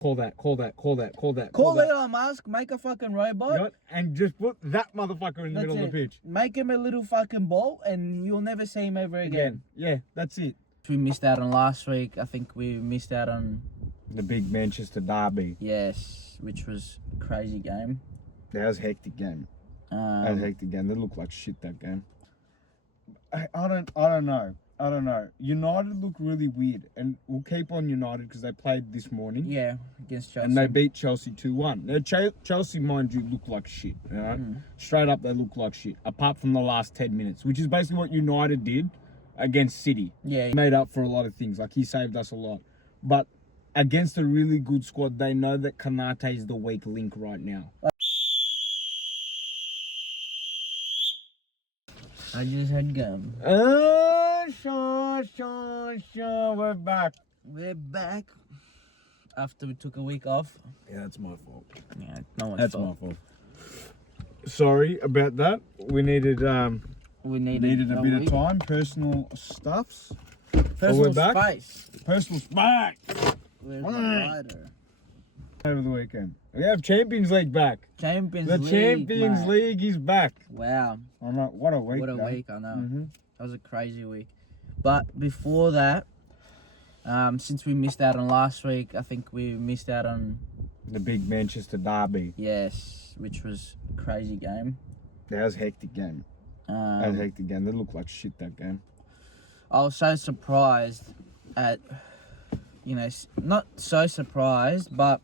Call that. Call Elon Musk, make a fucking robot. And just put that motherfucker in the middle of the pitch. Make him a little fucking ball and you'll never see him ever again. Yeah, that's it. We missed out on last week. I think we missed out on the big Manchester derby. Yes, which was a crazy game. That was a hectic game. They looked like shit that game. I don't know. United look really weird, and we'll keep on United because they played this morning. Yeah, against Chelsea. And they beat Chelsea 2-1. Now, Chelsea, mind you, look like shit. You know? Straight up, they look like shit. Apart from the last 10 minutes, which is basically what United did against City. Yeah. He made up for a lot of things. Like, he saved us a lot. But against a really good squad, they know that Kanate is the weak link right now. I just had gum. Sure, we're back. We're back. After we took a week off. Yeah, that's my fault. Yeah, no one's That's fault. my fault. Sorry about that. We needed a bit of time. Personal stuffs. Personal space. Personal space. Where's my lighter? Over the weekend. We have Champions League back. Champions League is back. Wow. I'm like, what a week. What a week, I know. That was a crazy week. But before that, since we missed out on last week, I think we missed out on the big Manchester derby. Yes, which was a crazy game. That was a hectic game. They looked like shit that game. I was so surprised at, not so surprised, but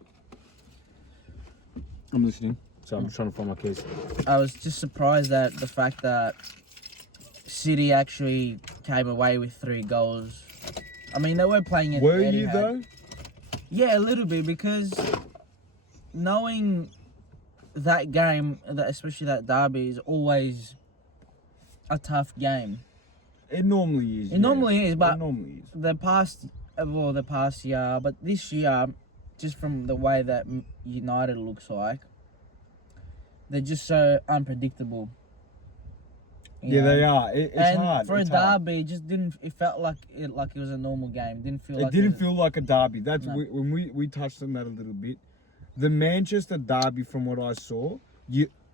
I'm listening. So I'm trying to find my keys. I was just surprised at the fact that City actually came away with 3 goals. I mean, they were playing it. Were you though? Yeah, a little bit, because knowing that game, especially that derby, is always a tough game. It normally is. It normally is, but it normally is. the past year, but this year, just from the way that United looks like, they're just so unpredictable. Yeah, they are. It's hard. For a derby, it felt like it was a normal game. It didn't feel like a derby. That's when we touched on that a little bit. The Manchester derby, from what I saw,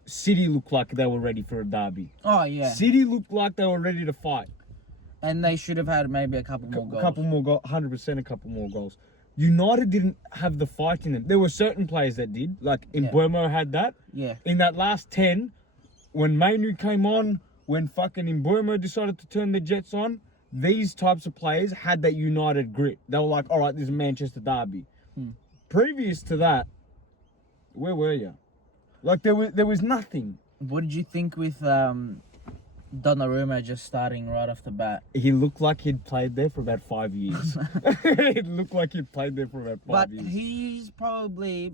City looked like they were ready for a derby. Oh yeah. City looked like they were ready to fight. And they should have had maybe a couple more goals. 100% a couple more goals. United didn't have the fight in them. There were certain players that did. Like, Mbeumo had that. Yeah. In that last 10, when Mainu came on, when fucking Mbeumo decided to turn the Jets on, these types of players had that United grit. They were like, all right, this is Manchester derby. Previous to that, where were you? Like, there was nothing. What did you think with Donnarumma just starting right off the bat? He looked like he'd played there for about 5 years. It looked like he'd played there for about 5 years. But he's probably,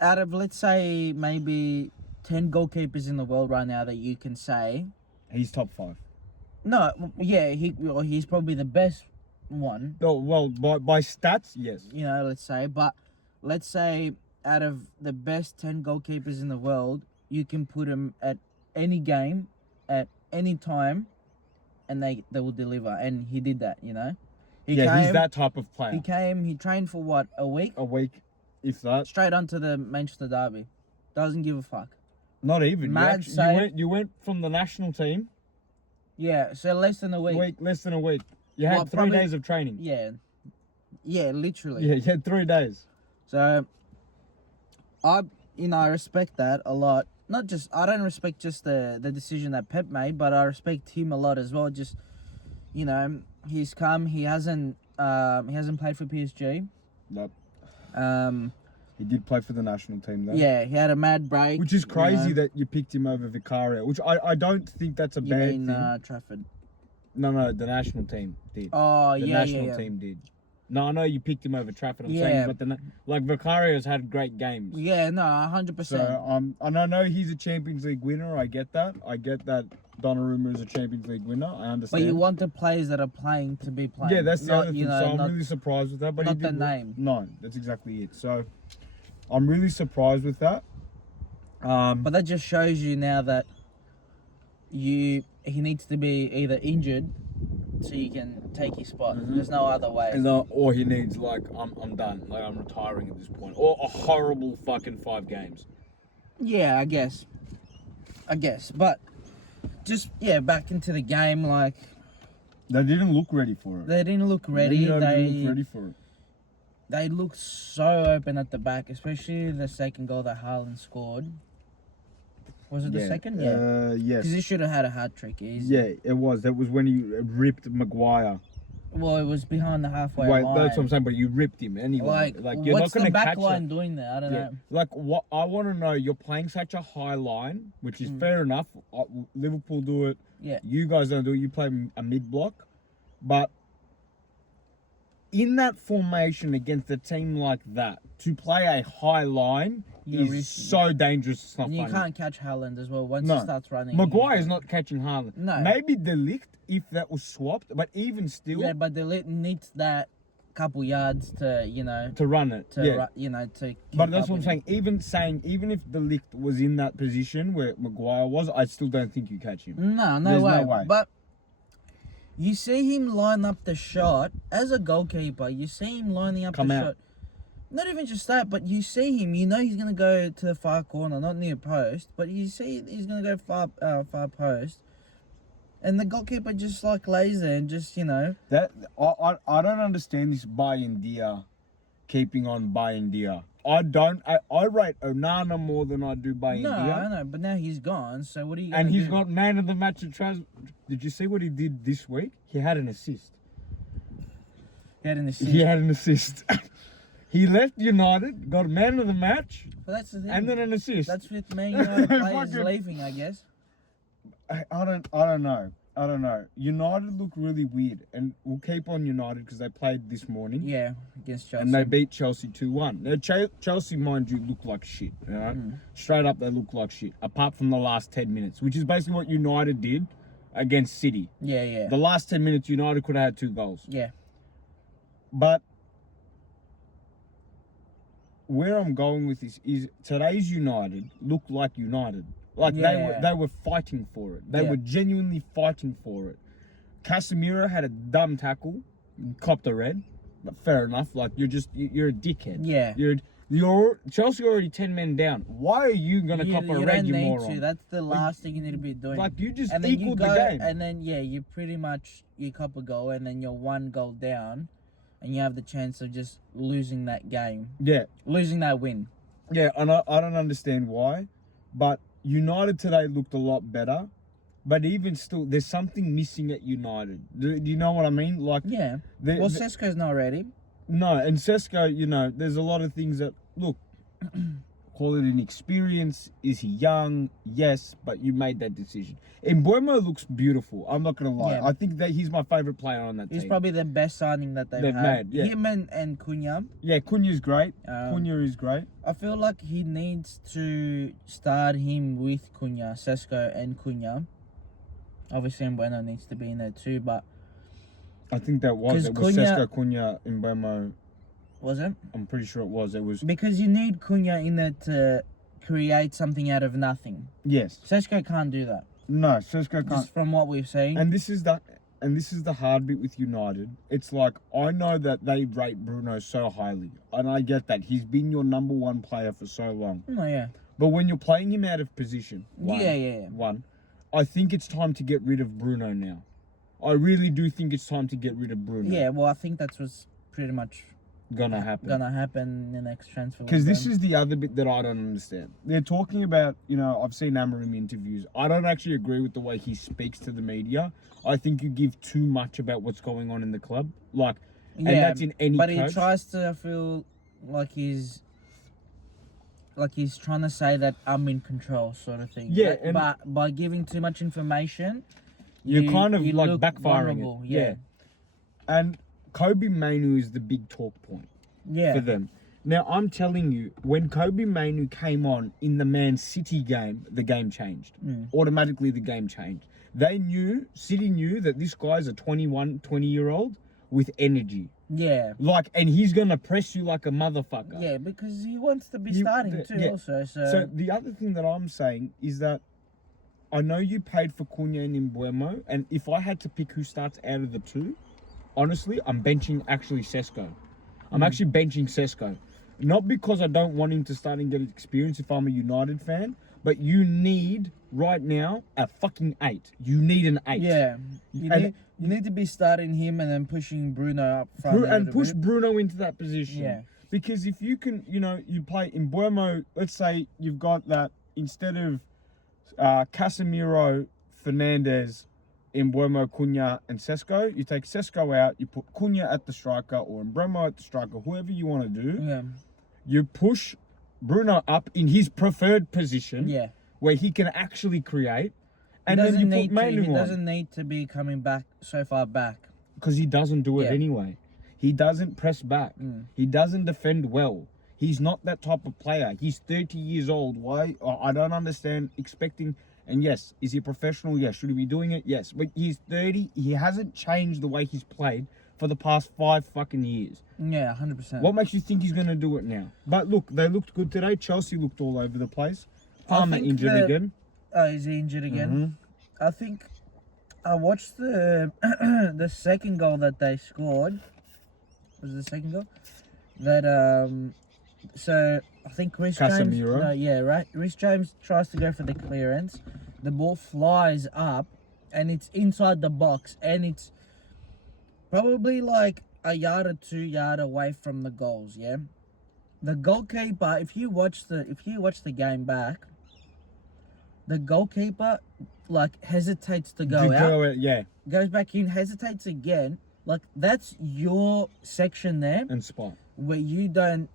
out of, let's say, maybe 10 goalkeepers in the world right now that you can say. He's top 5. No, yeah, he's probably the best one. Oh, well, by stats, yes. Let's say. But let's say out of the best 10 goalkeepers in the world, you can put him at any game, at any time, and they will deliver. And he did that, He's that type of player. He trained for what, a week? A week, if that. Straight onto the Manchester derby. Doesn't give a fuck. Not even. You went from the national team. Yeah, so less than a week. Less than a week. You had 3 days of training. Yeah. Yeah, literally. Yeah, you had 3 days. So, I respect that a lot. I don't respect just the decision that Pep made, but I respect him a lot as well. Just, he's come. He hasn't played for PSG. Nope. He did play for the national team though. Yeah, he had a mad break. Which is crazy that you picked him over Vicario, which I don't think that's a bad thing. Trafford. No, the national team did. Oh, the national team did. No, I know you picked him over Trafford. I'm saying, but Vicario's had great games. Yeah, no, 100%. So and I know he's a Champions League winner. I get that. Donnarumma is a Champions League winner. I understand. But you want the players that are playing to be playing. Yeah, that's the other thing. So I'm really surprised with that. But not the name. No, that's exactly it. So I'm really surprised with that. But that just shows you now that he needs to be either injured so you can take his spot. Mhm. There's no other way. And or he needs like I'm done, like I'm retiring at this point, or a horrible fucking 5 games. Yeah, I guess. But just back into the game. Like They didn't look ready for it. they didn't look ready. They didn't look ready for it. They looked so open at the back, especially the second goal that Haaland scored. Was it the second? Yeah. Yes. Because he should have had a hat trick. Easy. Yeah, it was. That was when he ripped Maguire. Well, it was behind the halfway Wait, line. that's what I'm saying. But you ripped him anyway. Like you're what's not going the to back catch line it. doing there? I don't know. Like what I want to know, you're playing such a high line, which is fair enough. Liverpool do it. Yeah. You guys don't do it. You play a mid block, but in that formation against a team like that, to play a high line You're is risky. so dangerous. It's not And you funny. can't catch Haaland as well once No. he starts running. Maguire's not catching Haaland. No. Maybe De Ligt if that was swapped, but even still, Yeah, but the lit needs that couple yards to to run it. to yeah. to. But keep that's up what I'm with saying. Even if De Ligt was in that position where Maguire was, I still don't think you catch him. him. No There's way. no way. But you see him line up the shot as a goalkeeper. You see him lining up Come the out. shot. Not even just that, but you see him. You know he's gonna go to the far corner, not near post. But you see he's gonna go far post, and the goalkeeper just like lays there and just That I don't understand this Bayendia keeping on Bayendia. I rate Onana more than I do Bayendia. No, I know, but now he's gone. So what are you? Gonna And he's do? got man of the match at Did you see what he did this week? He had an assist. He had an assist. He had an assist. He left United, got man of the match, But that's the thing. and then an assist. That's with Man United players Fucking- leaving, I guess. I don't know. United look really weird, and we'll keep on United because they played this morning. Yeah, against Chelsea. And they beat Chelsea 2-1. Now, Chelsea, mind you, look like shit. You know? Straight up, they look like shit. Apart from the last 10 minutes, which is basically what United did against City. Yeah. The last 10 minutes, United could have had 2 goals. Yeah. But where I'm going with this is today's United look like United. Like they were fighting for it. They were genuinely fighting for it. Casemiro had a dumb tackle, copped a red, but fair enough. Like you're a dickhead. Yeah. You're Chelsea already 10 men down. Why are you gonna cop a red, you don't need moron? to. That's the last thing you need to be doing. Like you just and then equaled you go, the game. and then you pretty much you cop a goal, and then you're 1 goal down, and you have the chance of just losing that game, Yeah, losing that win. yeah, and I don't understand why, but United today looked a lot better. But even still, there's something missing at United. Do you know what I mean? Like, Yeah. Well, Sesko's not ready. No, and Sesko, there's a lot of things that, look, call it an experience. Is he young? Yes, but you made that decision. And Mbeumo looks beautiful. I'm not going to lie. Yeah. I think that he's my favourite player on that He's team. probably the best signing that they've had. made, yeah. Him and Cunha. Yeah, Cunha's great. Um, Cunha is great. I feel like he needs to start him with Cunha, Sesko and Cunha. Obviously, Mbeumo needs to be in there too, but I think that was. 'cause It was Cunha- Sesko, Cunha, Mbeumo. was it? I'm pretty sure it was. It was. Because you need Cunha in there to create something out of nothing. Yes. Sesko can't do that. No, Sesko can't. Just from what we've seen. And this is the hard bit with United. It's like, I know that they rate Bruno so highly, and I get that. He's been your number 1 player for so long. Oh, yeah. But when you're playing him out of position, Yeah. I think it's time to get rid of Bruno now. I really do think it's time to get rid of Bruno. Yeah, well, I think that's what's pretty much Gonna happen. in the next transfer. Because this window. is the other bit that I don't understand. They're talking about, I've seen Amorim interviews. I don't actually agree with the way he speaks to the media. I think you give too much about what's going on in the club. And that's in any but coach. he tries to feel like he's trying to say that I'm in control, sort of thing. Yeah, and- but by giving too much information, You're kind of you like look backfiring vulnerable. it. Yeah. And Kobe Mainu is the big talk point Yeah. for them. Now, I'm telling you, when Kobe Mainu came on in the Man City game, the game changed. Automatically, the game changed. City knew that this guy's a 20-year-old with energy. Yeah. And he's going to press you like a motherfucker. Yeah, because he wants to be starting too yeah. also. So the other thing that I'm saying is that I know you paid for Cunha and Mbuemo, and if I had to pick who starts out of the two, honestly, I'm benching actually Sesko. I'm actually benching Sesko. Not because I don't want him to start and get experience if I'm a United fan, but you need, right now, a fucking 8. You need an 8. Yeah. You need to be starting him and then pushing Bruno up front. And push Bruno into that position. Yeah. Because if you can, you play in Mbuemo, let's say you've got that, instead of Casemiro, Fernandez, Mbuemo, Cunha, and Sesko, you take Sesko out, you put Cunha at the striker or Mbuemo at the striker, whoever you want to do. Yeah. You push Bruno up in his preferred position, Yeah. where he can actually create, and He then you put Mainu He on. doesn't need to be coming back so far back. Because he doesn't do it Yeah. anyway. He doesn't press back. He doesn't defend well. He's not that type of player. He's 30 years old. Why? I don't understand expecting. And yes, is he a professional? Yes. Should he be doing it? Yes. But he's 30. He hasn't changed the way he's played for the past 5 fucking years. Yeah, 100%. What makes you think he's going to do it now? But look, they looked good today. Chelsea looked all over the place. Palmer think injured that- again. Oh, is he injured again? I think I watched the the second goal that they scored. Was it the second goal? That so I think Rhys James. Casemiro. No, yeah, right. Rhys James tries to go for the clearance. The ball flies up, and it's inside the box, and it's probably like a yard or 2 yard away from the goals. Yeah, the goalkeeper. If you watch the game back, the goalkeeper like hesitates to go out. Yeah, Goes back in, hesitates again. Like, that's your section there and spot. where you're the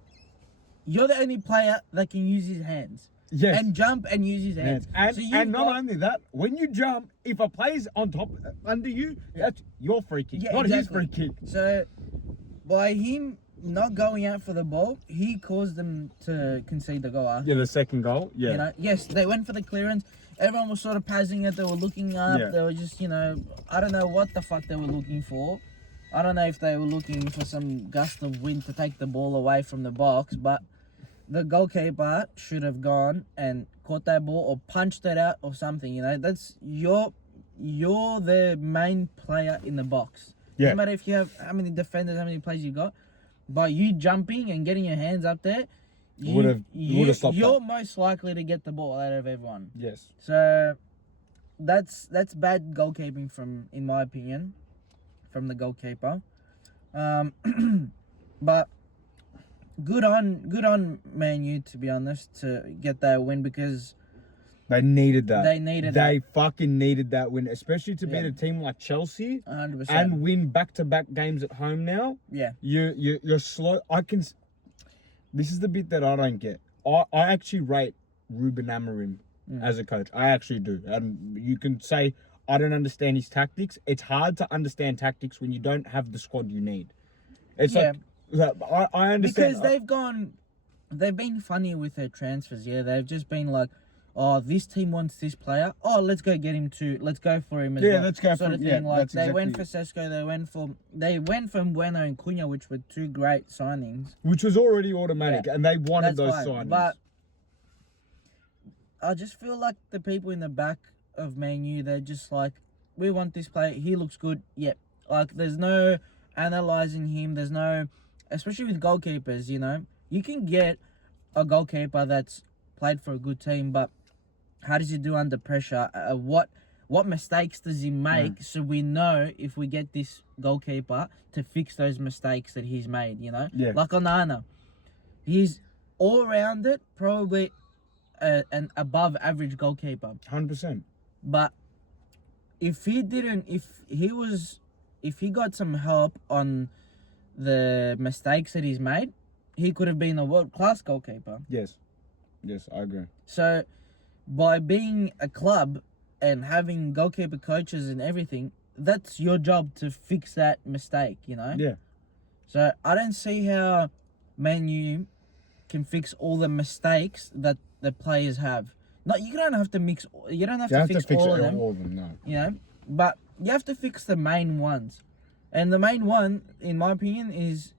only player that can use his hands. Yes. And jump and use his hands. And, So you've and not got- only that, when you jump, if a player's on top, under you, that's your free kick, Yeah, not exactly. his free kick. So, by him not going out for the ball, he caused them to concede the goal. Yeah, the second goal. Yeah. You know, yes, they went for the clearance. Everyone was sort of passing it. They were looking up. Yeah. They were just, I don't know what the fuck they were looking for. I don't know if they were looking for some gust of wind to take the ball away from the box, but the goalkeeper should have gone and caught that ball or punched it out or something. That's you're the main player in the box. Yeah. No matter if you have how many defenders, how many players you got, by you jumping and getting your hands up there, Would've stopped you're that. most likely to get the ball out of everyone. Yes. So that's bad goalkeeping in my opinion, from the goalkeeper. But good on Man U, to be honest, to get that win, because They needed that. They fucking needed that win, especially to beat Yeah. a team like Chelsea 100%. and win back-to-back games at home now. yeah, You're slow. This is the bit that I don't get. I actually rate Ruben Amorim as a coach. I actually do. And you can say I don't understand his tactics. It's hard to understand tactics when you don't have the squad you need. It's Yeah. I understand. because they've been funny with their transfers. Yeah, they've just been like, oh, this team wants this player. Oh, let's go get him too. Let's go for him as Yeah, well. let's go sort for of him. thing. Yeah, Like that's they went exactly- for Sesko. They went for Bueno and Cunha, which were 2 great signings. which was already automatic, Yeah. and they wanted That's those fine, signings. but I just feel like the people in the back of Man U, they're just like, we want this player. He looks good. Yep. Like, there's no analysing him. There's no, especially with goalkeepers, you can get a goalkeeper that's played for a good team, but how does he do under pressure? What mistakes does he make, so we know if we get this goalkeeper to fix those mistakes that he's made, Yeah. Like Onana. He's all-rounded, probably an above-average goalkeeper. 100%. But if he got some help on the mistakes that he's made, he could have been a world-class goalkeeper. Yes, I agree. So, by being a club and having goalkeeper coaches and everything, that's your job to fix that mistake, Yeah. So, I don't see how Man U can fix all the mistakes that the players have. No, you don't have to fix You have to fix all of them, all of them, no. but you have to fix the main ones. And the main one, in my opinion, is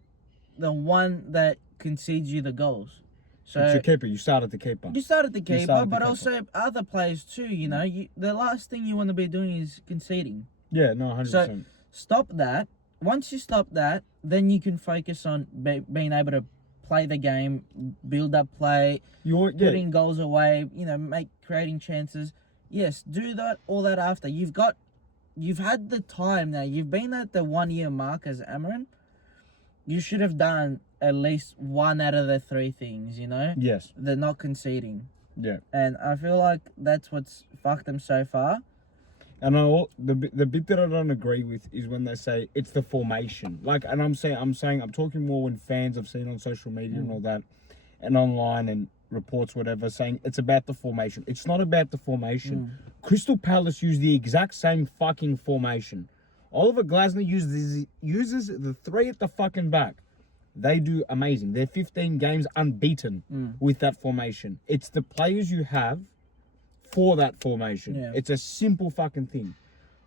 the one that concedes you the goals. So it's your keeper. You started the keeper. you started the keeper, started the but keeper. also other players too. You know, the last thing you want to be doing is conceding. Yeah, no, 100%. So stop that. Once you stop that, then you can focus on being able to play the game, build up play, putting goals away. You know, creating chances. Yes, do that. All that after you've had the time now. You've been at the 1 year mark as Amarin. You should have done at least one out of the three things, you know? Yes. They're not conceding. Yeah. And I feel like that's what's fucked them so far. And the bit that I don't agree with is when they say it's the formation. Like, and I'm talking more when fans I've seen on social media and all that, and online and reports, whatever, saying it's about the formation. It's not about the formation. Crystal Palace use the exact same fucking formation. Oliver Glasner uses the three at the fucking back. They do amazing. They're 15 games unbeaten with that formation. It's the players you have for that formation. Yeah. It's a simple fucking thing.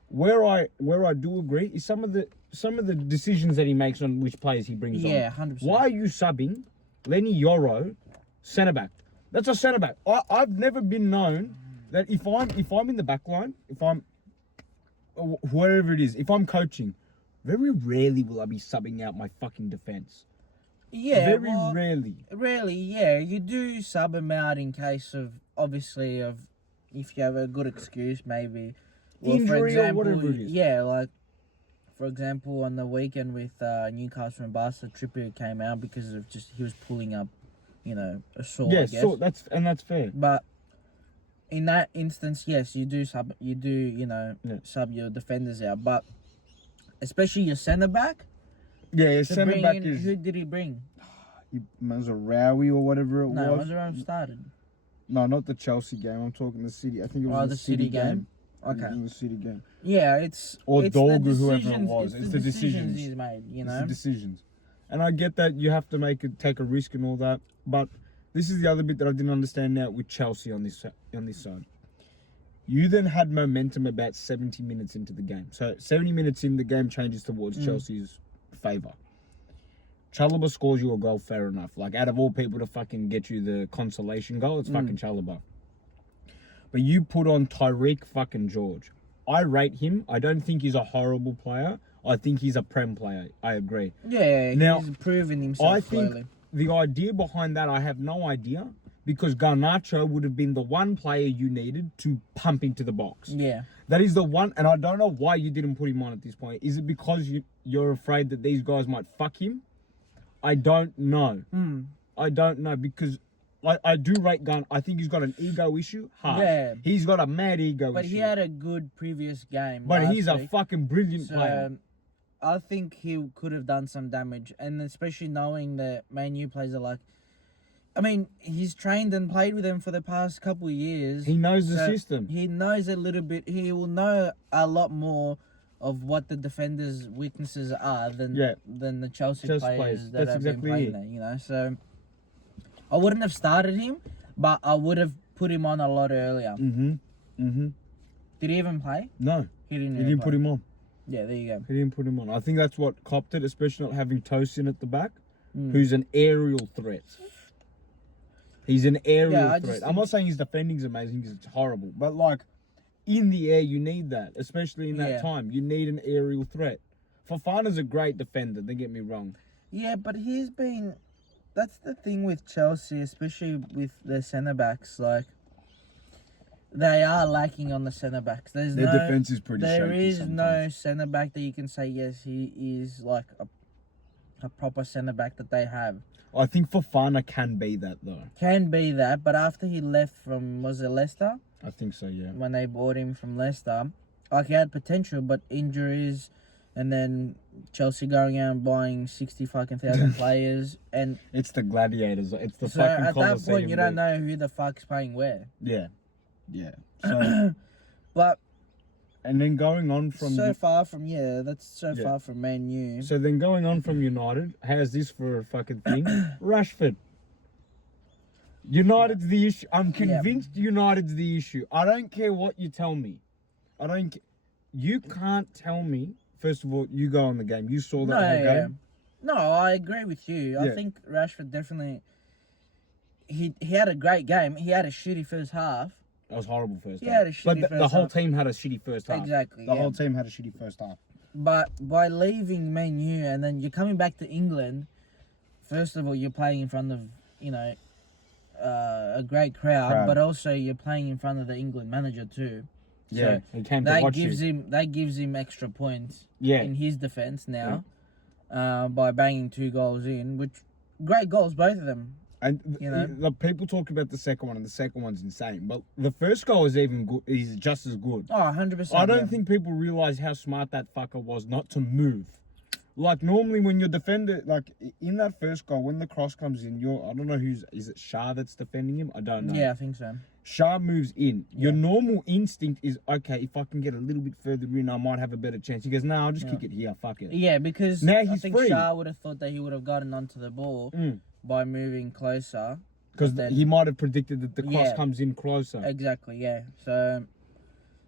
Where I do agree is some of the decisions that he makes on which players he brings on. Yeah, 100%. Why are you subbing Lenny Yoro centre back? That's a centre back. I've never been known that if I'm in the back line, if I'm wherever it is, if I'm coaching, very rarely will I be subbing out my fucking defence. Yeah, Very rarely. Rarely, yeah. You do sub them out in case of, obviously, of if you have a good excuse, maybe. Well, Injury or whatever it is. Yeah, like, for example, on the weekend with Newcastle and Barca, Trippier came out because of he was pulling up, you know, a sore, I guess. Yeah, that's fair. But in that instance, yes, you do sub your defenders out. But especially your centre-back. Yeah, centre-back is... Who did he bring? Mazarawi or whatever it was. No, Mazarawi started. No, not the Chelsea game. I'm talking the City. I think it was the City game. Okay. It was the City game. Yeah, it's Dogu, whoever it was. It's the decisions he's made, you know. It's the decisions. And I get that you have to take a risk and all that, but this is the other bit that I didn't understand now with Chelsea on this side. You then had momentum about 70 minutes into the game. So 70 minutes in, the game changes towards Chelsea's favour. Chalobah scores you a goal, fair enough. Like, out of all people to fucking get you the consolation goal, it's fucking Chalobah. But you put on Tyreek fucking George. I rate him. I don't think he's a horrible player. I think he's a Prem player. I agree. Yeah, now, he's proven himself. I think the idea behind that, I have no idea. Because Garnacho would have been the one player you needed to pump into the box. Yeah. That is the one, and I don't know why you didn't put him on at this point. Is it because you're afraid that these guys might fuck him? I don't know. I don't know, because I do rate Gun. I think he's got an ego issue. Yeah. He's got a mad ego issue. But he had a good previous game. But he's a fucking brilliant player. I think he could have done some damage, and especially knowing that Man U players are like, I mean, he's trained and played with them for the past couple of years. He knows the system. He knows a little bit. He will know a lot more of what the defenders' weaknesses are than the Chelsea players that have been playing there. You know, so I wouldn't have started him, but I would have put him on a lot earlier. Did he even play? No, he didn't. He didn't put him on. Yeah, there you go. He didn't put him on. I think that's what copped it, especially not having Tosin at the back, who's an aerial threat. He's an aerial threat. I'm not saying his defending's amazing because it's horrible, but like in the air, you need that, especially in that time. You need an aerial threat. Fofana's a great defender. Don't get me wrong. Yeah, but that's the thing with Chelsea, especially with their centre backs. Like, they are lacking on the centre backs. Their defense is pretty. There shaky is sometimes. No centre back that you can say yes, he is like a proper centre back that they have. I think Fofana can be that though. Can be that, but after he left from, was it Leicester? I think so, yeah. When they bought him from Leicester, like, he had potential, but injuries, and then Chelsea going out and buying 60 fucking thousand players, and it's the gladiators. It's the so fucking at Colosseum. that point, you don't know who the fuck's playing where. Yeah. So, but. And then going on from... far from Man U. So then going on from United, how's this for a fucking thing? Rashford. United's the issue. I'm convinced United's the issue. I don't care what you tell me. You can't tell me, first of all, you go on the game. You saw that whole game. No, I agree with you. I think Rashford definitely... he had a great game. He had a shitty first half. That was horrible first He half. had a shitty But the first whole half. team had a shitty first half. Exactly. The whole team had a shitty first half. But by leaving Man U and then you're coming back to England, first of all, you're playing in front of, a great crowd, but also you're playing in front of the England manager too. Yeah, So he came to watch you. that gives him extra points Yeah. in his defence now, by banging 2 goals in, which great goals, both of them. And the people talk about the second one, and the second one's insane. But the first goal is even good. Is just as good. Oh, 100%. I don't think people realize how smart that fucker was not to move. Like normally when your defender, like in that first goal, when the cross comes in, I don't know is it Shah that's defending him? I don't know. Yeah, I think so. Shah moves in. Your normal instinct is, okay, if I can get a little bit further in, I might have a better chance. He goes, no, I'll just kick it here. Fuck it. Yeah, because Now I he's think free. Shah would have thought that he would have gotten onto the ball by moving closer. Because then- he might have predicted that the cross Yeah. comes in closer. Exactly, yeah. So,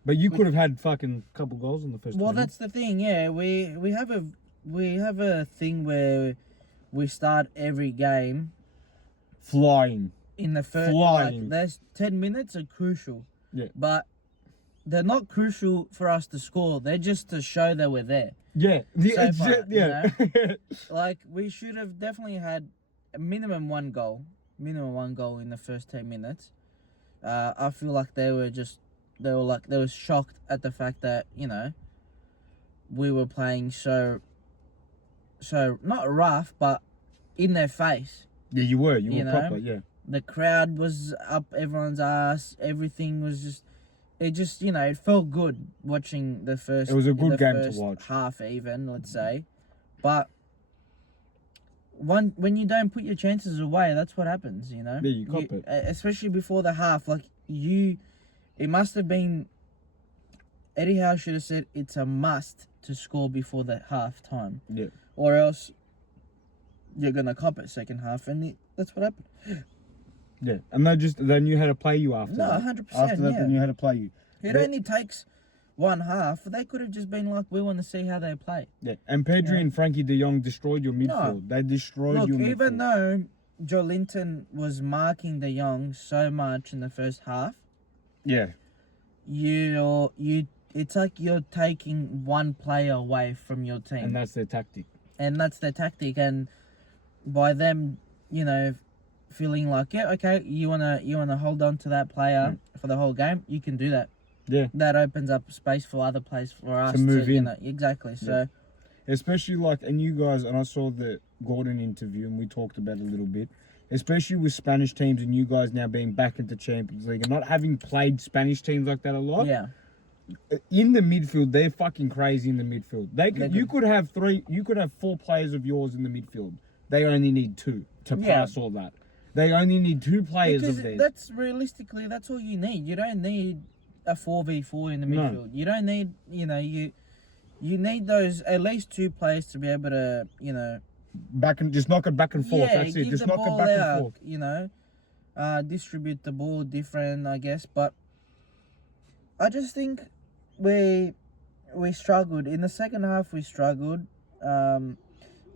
But you could have had fucking couple goals in the first. well, 20. that's the thing. Yeah, we have a thing where we start every game flying. in the first. Flying. Like, there's 10 minutes are crucial. Yeah. But they're not crucial for us to score. They're just to show that we're there. Yeah. So far, Yeah. Like, we should have definitely had a minimum one goal in the first 10 minutes. I feel like they were shocked at the fact that, we were playing so not rough, but in their face. Yeah, you were. You You were know? proper. Yeah. The crowd was up everyone's ass. Everything was just, it felt good watching the first. It was a good the game to first watch. Half even, let's say, but when you don't put your chances away, that's what happens. Yeah, you cop it. Especially before the half. Like it must have been. Eddie Howe should have said it's a must to score before the half time. Yeah. Or else you're gonna cop it second half, and that's what happened. Yeah, and they knew how to play you after No, that. 100%. After that, yeah. they knew how to play you. It only takes one half. They could have just been like, we want to see how they play. Yeah, and Pedri and Frankie de Jong destroyed your midfield. They destroyed Look, your midfield. even though Joe Linton was marking De Jong so much in the first half, Yeah. it's like you're taking one player away from your team. And that's their tactic. And that's their tactic. And by them, feeling like, yeah, okay, you wanna hold on to that player for the whole game, you can do that. Yeah. That opens up space for other players for us To move in. Exactly. So Especially and you guys, and I saw the Gordon interview and we talked about it a little bit, especially with Spanish teams and you guys now being back into Champions League and not having played Spanish teams like that a lot. yeah. In the midfield, they're fucking crazy in the midfield. You could have 4 players of yours in the midfield. They only need 2 to pass all that. They only need 2 players Because of theirs. that's all you need. You don't need a 4v4 in the midfield. You don't need, you need those at least 2 players to be able to, Just knock it back and forth. yeah, That's it. give Just the knock it ball back out, and forth. distribute the ball different, I guess. But I just think we struggled. In the second half, we struggled.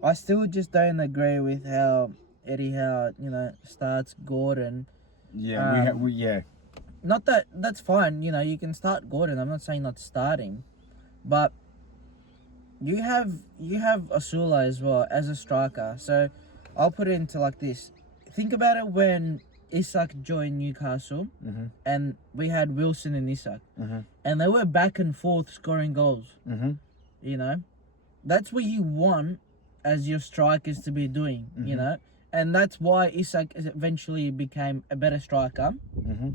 I still just don't agree with how Eddie Howe, starts Gordon. Yeah, Not that's fine, you can start Gordon. I'm not saying not starting, but you have Asula as well as a striker. So I'll put it into like this. Think about it when Isak joined Newcastle and we had Wilson and Isak. And they were back and forth scoring goals. That's what you want as your strikers to be doing, And that's why Isak eventually became a better striker,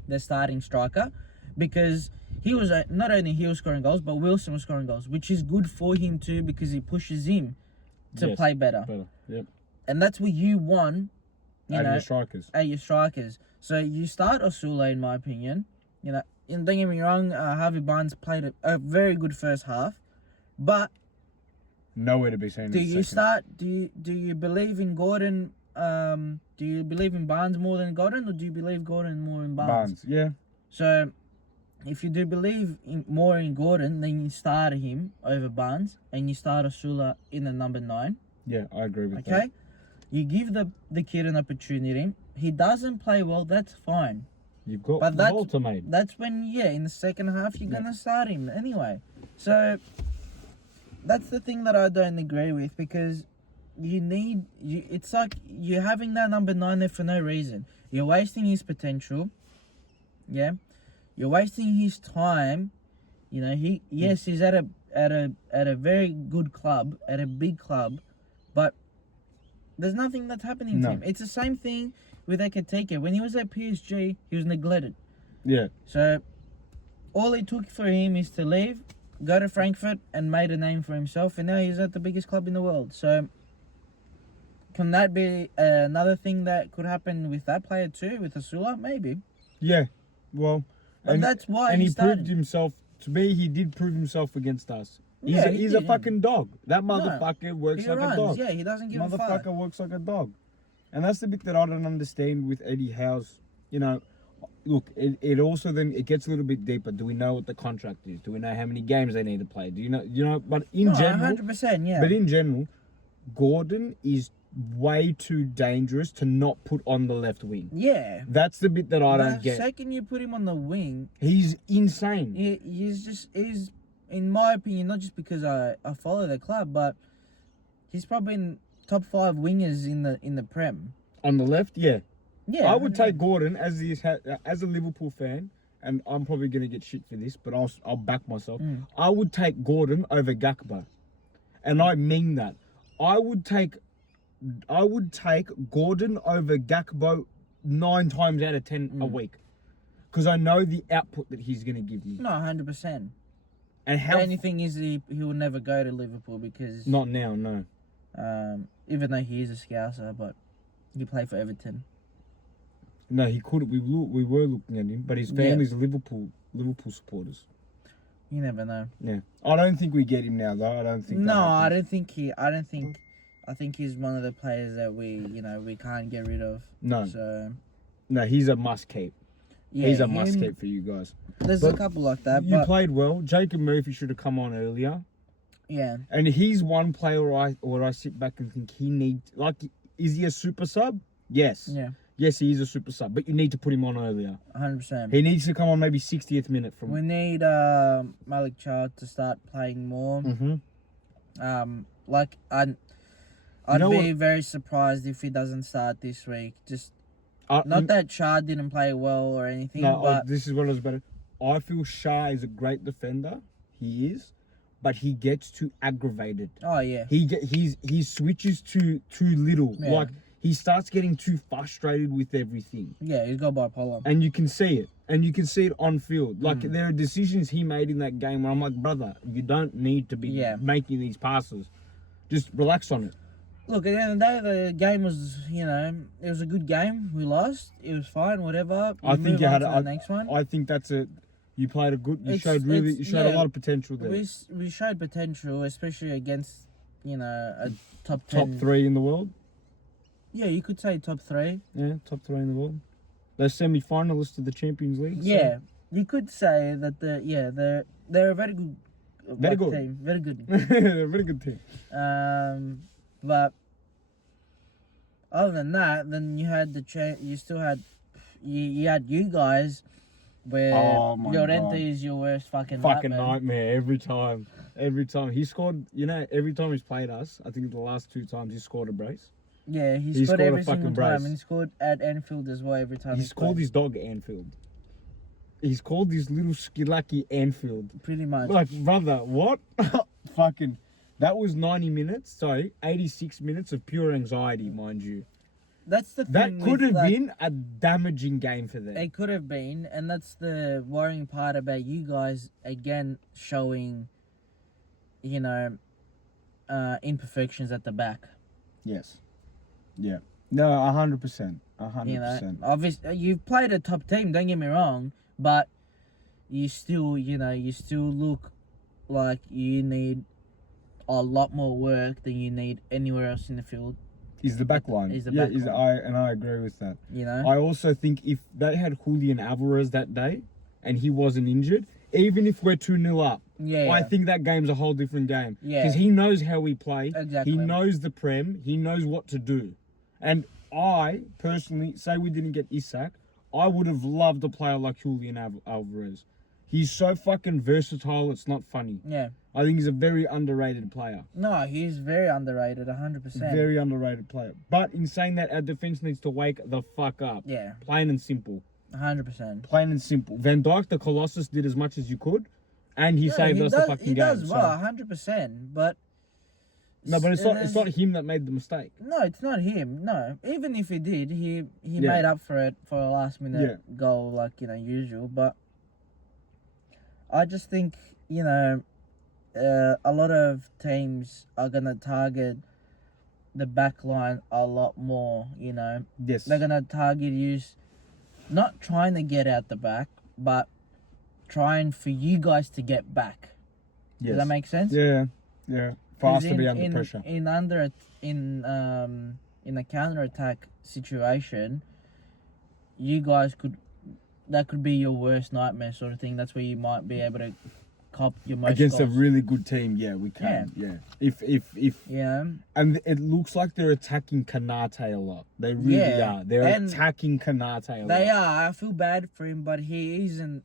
the starting striker, because he was not only he was scoring goals, but Wilson was scoring goals, which is good for him too because he pushes him to play better. Yep. And that's what you want, Out of your strikers. So you start Osula, in my opinion. And don't get me wrong, Harvey Barnes played a very good first half, but Nowhere to be seen. do you believe in Gordon? Do you believe in Barnes more than Gordon, or do you believe Gordon more in Barnes? Yeah. So, if you do believe more in Gordon, then you start him over Barnes, and you start Osula in the number 9. Yeah, I agree with that. Okay, you give the kid an opportunity. he doesn't play well, that's fine. You've got But that's- Walter, mate. That's when, in the second half, you're gonna start him anyway. So that's the thing that I don't agree with, because it's like you're having that number 9 there for no reason. You're wasting his potential. Yeah, you're wasting his time. You know, he's at a very good club, at a big club, but there's nothing that's happening to him. It's the same thing with Ekatike. When he was at PSG, he was neglected. Yeah. So all it took for him is to leave, go to Frankfurt, and made a name for himself, and now he's at the biggest club in the world. So can that be another thing that could happen with that player too, with Asula? Maybe. Yeah. Well, But that's why and he started. proved himself. To me, he did prove himself against us. He's Yeah, a, he he's did, a yeah. fucking dog. That motherfucker works He like runs, a dog. yeah, he doesn't give a Motherfucker fuck. works like a dog. And that's the bit that I don't understand with Eddie Howe's, look, it also then, it gets a little bit deeper. Do we know what the contract is? Do we know how many games they need to play? Do you know, but in general, 100%, yeah. but in general, Gordon is way too dangerous to not put on the left wing. Yeah. That's the bit that I don't The get. second you put him on the wing, He's insane. he's in my opinion, not just because I follow the club, but he's probably in top 5 wingers in the Prem. On the left, yeah. Yeah. I would take Gordon as a Liverpool fan, and I'm probably going to get shit for this, but I'll back myself. I would take Gordon over Gakpo. And I mean that. I would take Gordon over Gakpo 9 times out of 10 a week. Because I know the output that he's going to give me. No, 100%. And The only thing is he will never go to Liverpool because Not now, no. even though he is a Scouser, but he played for Everton. No, he couldn't. We were looking at him, but his family's Liverpool supporters. You never know. Yeah. I don't think we get him now, though. I don't think No, that I happens. don't think. I think he's one of the players that we can't get rid of. No. So No, he's a must keep. yeah, He's a him- must keep for you guys. There's But a couple like that, You but played well. Jacob Murphy should have come on earlier. yeah, And he's one player where I sit back and think he needs... Like, is he a super sub? Yes. yeah, Yes, he is a super sub, but you need to put him on earlier. 100%. He needs to come on maybe 60th minute from... We need Malik Child to start playing more. Mm-hmm. Like I'd know be very surprised if he doesn't start this week. Just not that Chard didn't play well or anything, No, but this is what I was about to... I feel Shah is a great defender. He is. But he gets too aggravated. oh yeah, He switches too little. Yeah. Like, he starts getting too frustrated with everything. yeah, he's got bipolar. And you can see it. And you can see it on field. Like, there are decisions he made in that game where I'm like, brother, you don't need to be making these passes. Just relax on it. Look, at the end of the day, the game was, it was a good game. We lost. It was fine, whatever. I think move you on had to the next one. I think that's it. You played a good... You It's- showed a yeah, lot of potential there. We showed potential, especially against, a top 10. Top 3 in the world. Yeah, you could say top 3. Yeah, top 3 in the world. They're semi-finalists of the Champions League. so- Yeah, you could say that they're a very good, Very good. team, very good. They're a very good team. But other than that, then you had you still had you had you guys where Oh my Llorente God. is your worst fucking Nightmare every time. Every time he scored, every time he's played us, I think the last 2 times he scored a brace. Yeah, he He scored scored a every single fucking time, brace. and he scored at Anfield as well every time. He's called his dog Anfield. He's called his little skilaki Anfield. pretty much. Like, brother, what? Fucking, that was 90 minutes. Sorry, 86 minutes of pure anxiety, mind you. That's the thing. That could with, have like, been a damaging game for them. It could have been, and that's the worrying part about you guys again showing, imperfections at the back. Yes. Yeah. No, 100%. 100%. Obviously you've played a top team. Don't get me wrong, but you still, you still look like you need a lot more work than you need anywhere else in the field. Is the back line. Is the yeah, back is line. I agree with that. I I also think if they had Julian Alvarez that day and he wasn't injured, even if we're 2-0 up, yeah, I think that game's a whole different game. Yeah. Because he knows how we play. Exactly. He knows the Prem. He knows what to do. And I personally say we didn't get Isak, I would have loved a player like Julian Alvarez. He's so fucking versatile. It's not funny. Yeah. I think he's a very underrated player. No, he's very underrated, 100%. Very underrated player. But in saying that, our defense needs to wake the fuck up. Yeah, Plain and simple. 100%. Plain and simple. Van Dijk, the Colossus, did as much as you could, and he saved us the fucking He game. does well, 100%. But No, but it's not him that made the mistake. No, it's not him. No, even if he did, he Yeah. made up for it for a last minute goal, like usual. But I just think a lot of teams are gonna target the back line a lot more. Yes. They're gonna target you, not trying to get out the back, but trying for you guys to get back. Yes. Does that make sense? Yeah. For us to be under in pressure. In a counter attack situation, you guys that could be your worst nightmare sort of thing. That's where you might be able to cop your most Against goals. a really good team, yeah, we can. Yeah. If and it looks like they're attacking Kanate a lot. They really are. They're attacking Kanate a lot. They are. I feel bad for him, but he isn't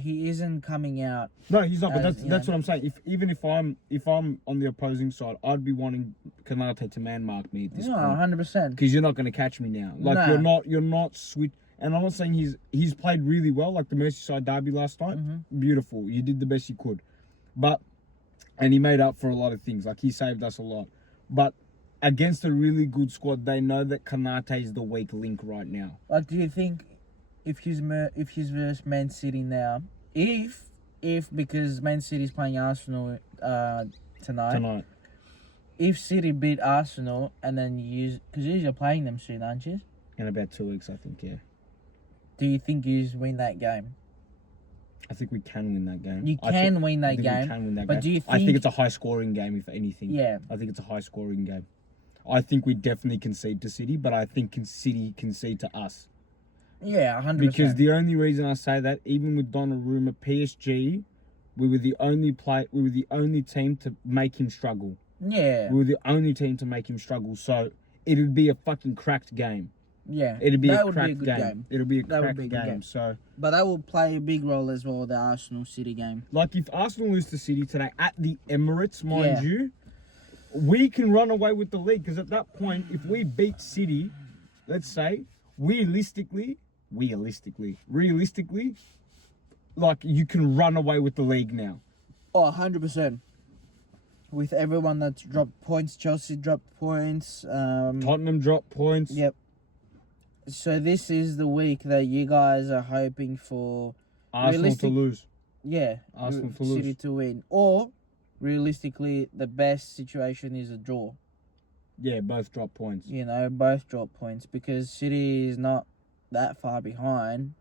he isn't coming out. No, he's not. But as, that's what I'm saying. If I'm on the opposing side, I'd be wanting Kanate to man mark me at this No, point. 100%. Because you're not going to catch me now. Like you're not switch. And I'm not saying he's played really well, like the Merseyside derby last night. Mm-hmm. Beautiful. You did the best you could, and he made up for a lot of things. Like he saved us a lot. But against a really good squad, they know that Kanate is the weak link right now. Like, do you think if he's versus Man City now, if because Man City's playing Arsenal tonight, if City beat Arsenal and then because you're playing them soon, aren't you? In about 2 weeks, I think. Yeah. Do you think you win that game? I think we can win that game. You can win that game. We can win that but game. do you think? I think it's a high scoring game, if anything. Yeah. I think it's a high scoring game. I think we definitely concede to City, but I think City concede to us. Yeah, 100%. Because the only reason I say that, even with Donnarumma, PSG, we were the only team to make him struggle. Yeah. We were the only team to make him struggle. So it'd be a fucking cracked game. Yeah. It'd be that a cracked game. It'll be a cracked game. So, but that will play a big role as well, the Arsenal City game. like if Arsenal lose to City today at the Emirates, mind you, we can run away with the league. Because at that point, if we beat City, let's say, realistically, like you can run away with the league now. Oh, 100%. With everyone that's dropped points, Chelsea dropped points. Tottenham dropped points. Yep. So this is the week that you guys are hoping for Arsenal to lose. Yeah, Arsenal to City lose. to win. Or, realistically, the best situation is a draw. Yeah, both drop points. Both drop points. Because City is not that far behind.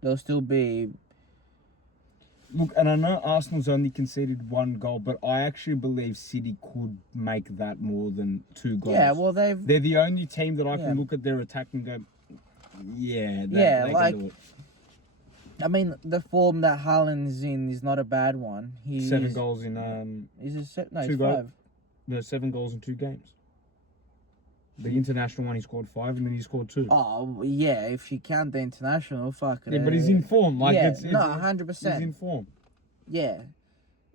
They'll still be... Look, and I know Arsenal's only conceded 1 goal, but I actually believe City could make that more than 2 goals. Yeah, well, they're the only team that I can look at their attack and go, they like, can do it. I mean, the form that Haaland is in is not a bad one. 7 goals in Is it set? No, 2 it's goals. 5. No, 7 goals in 2 games. The international one, he scored 5, and then he scored 2. Oh, yeah, if you count the international, fuck it. Yeah, but he's in form. Like, yeah, it's 100%. He's in form. Yeah.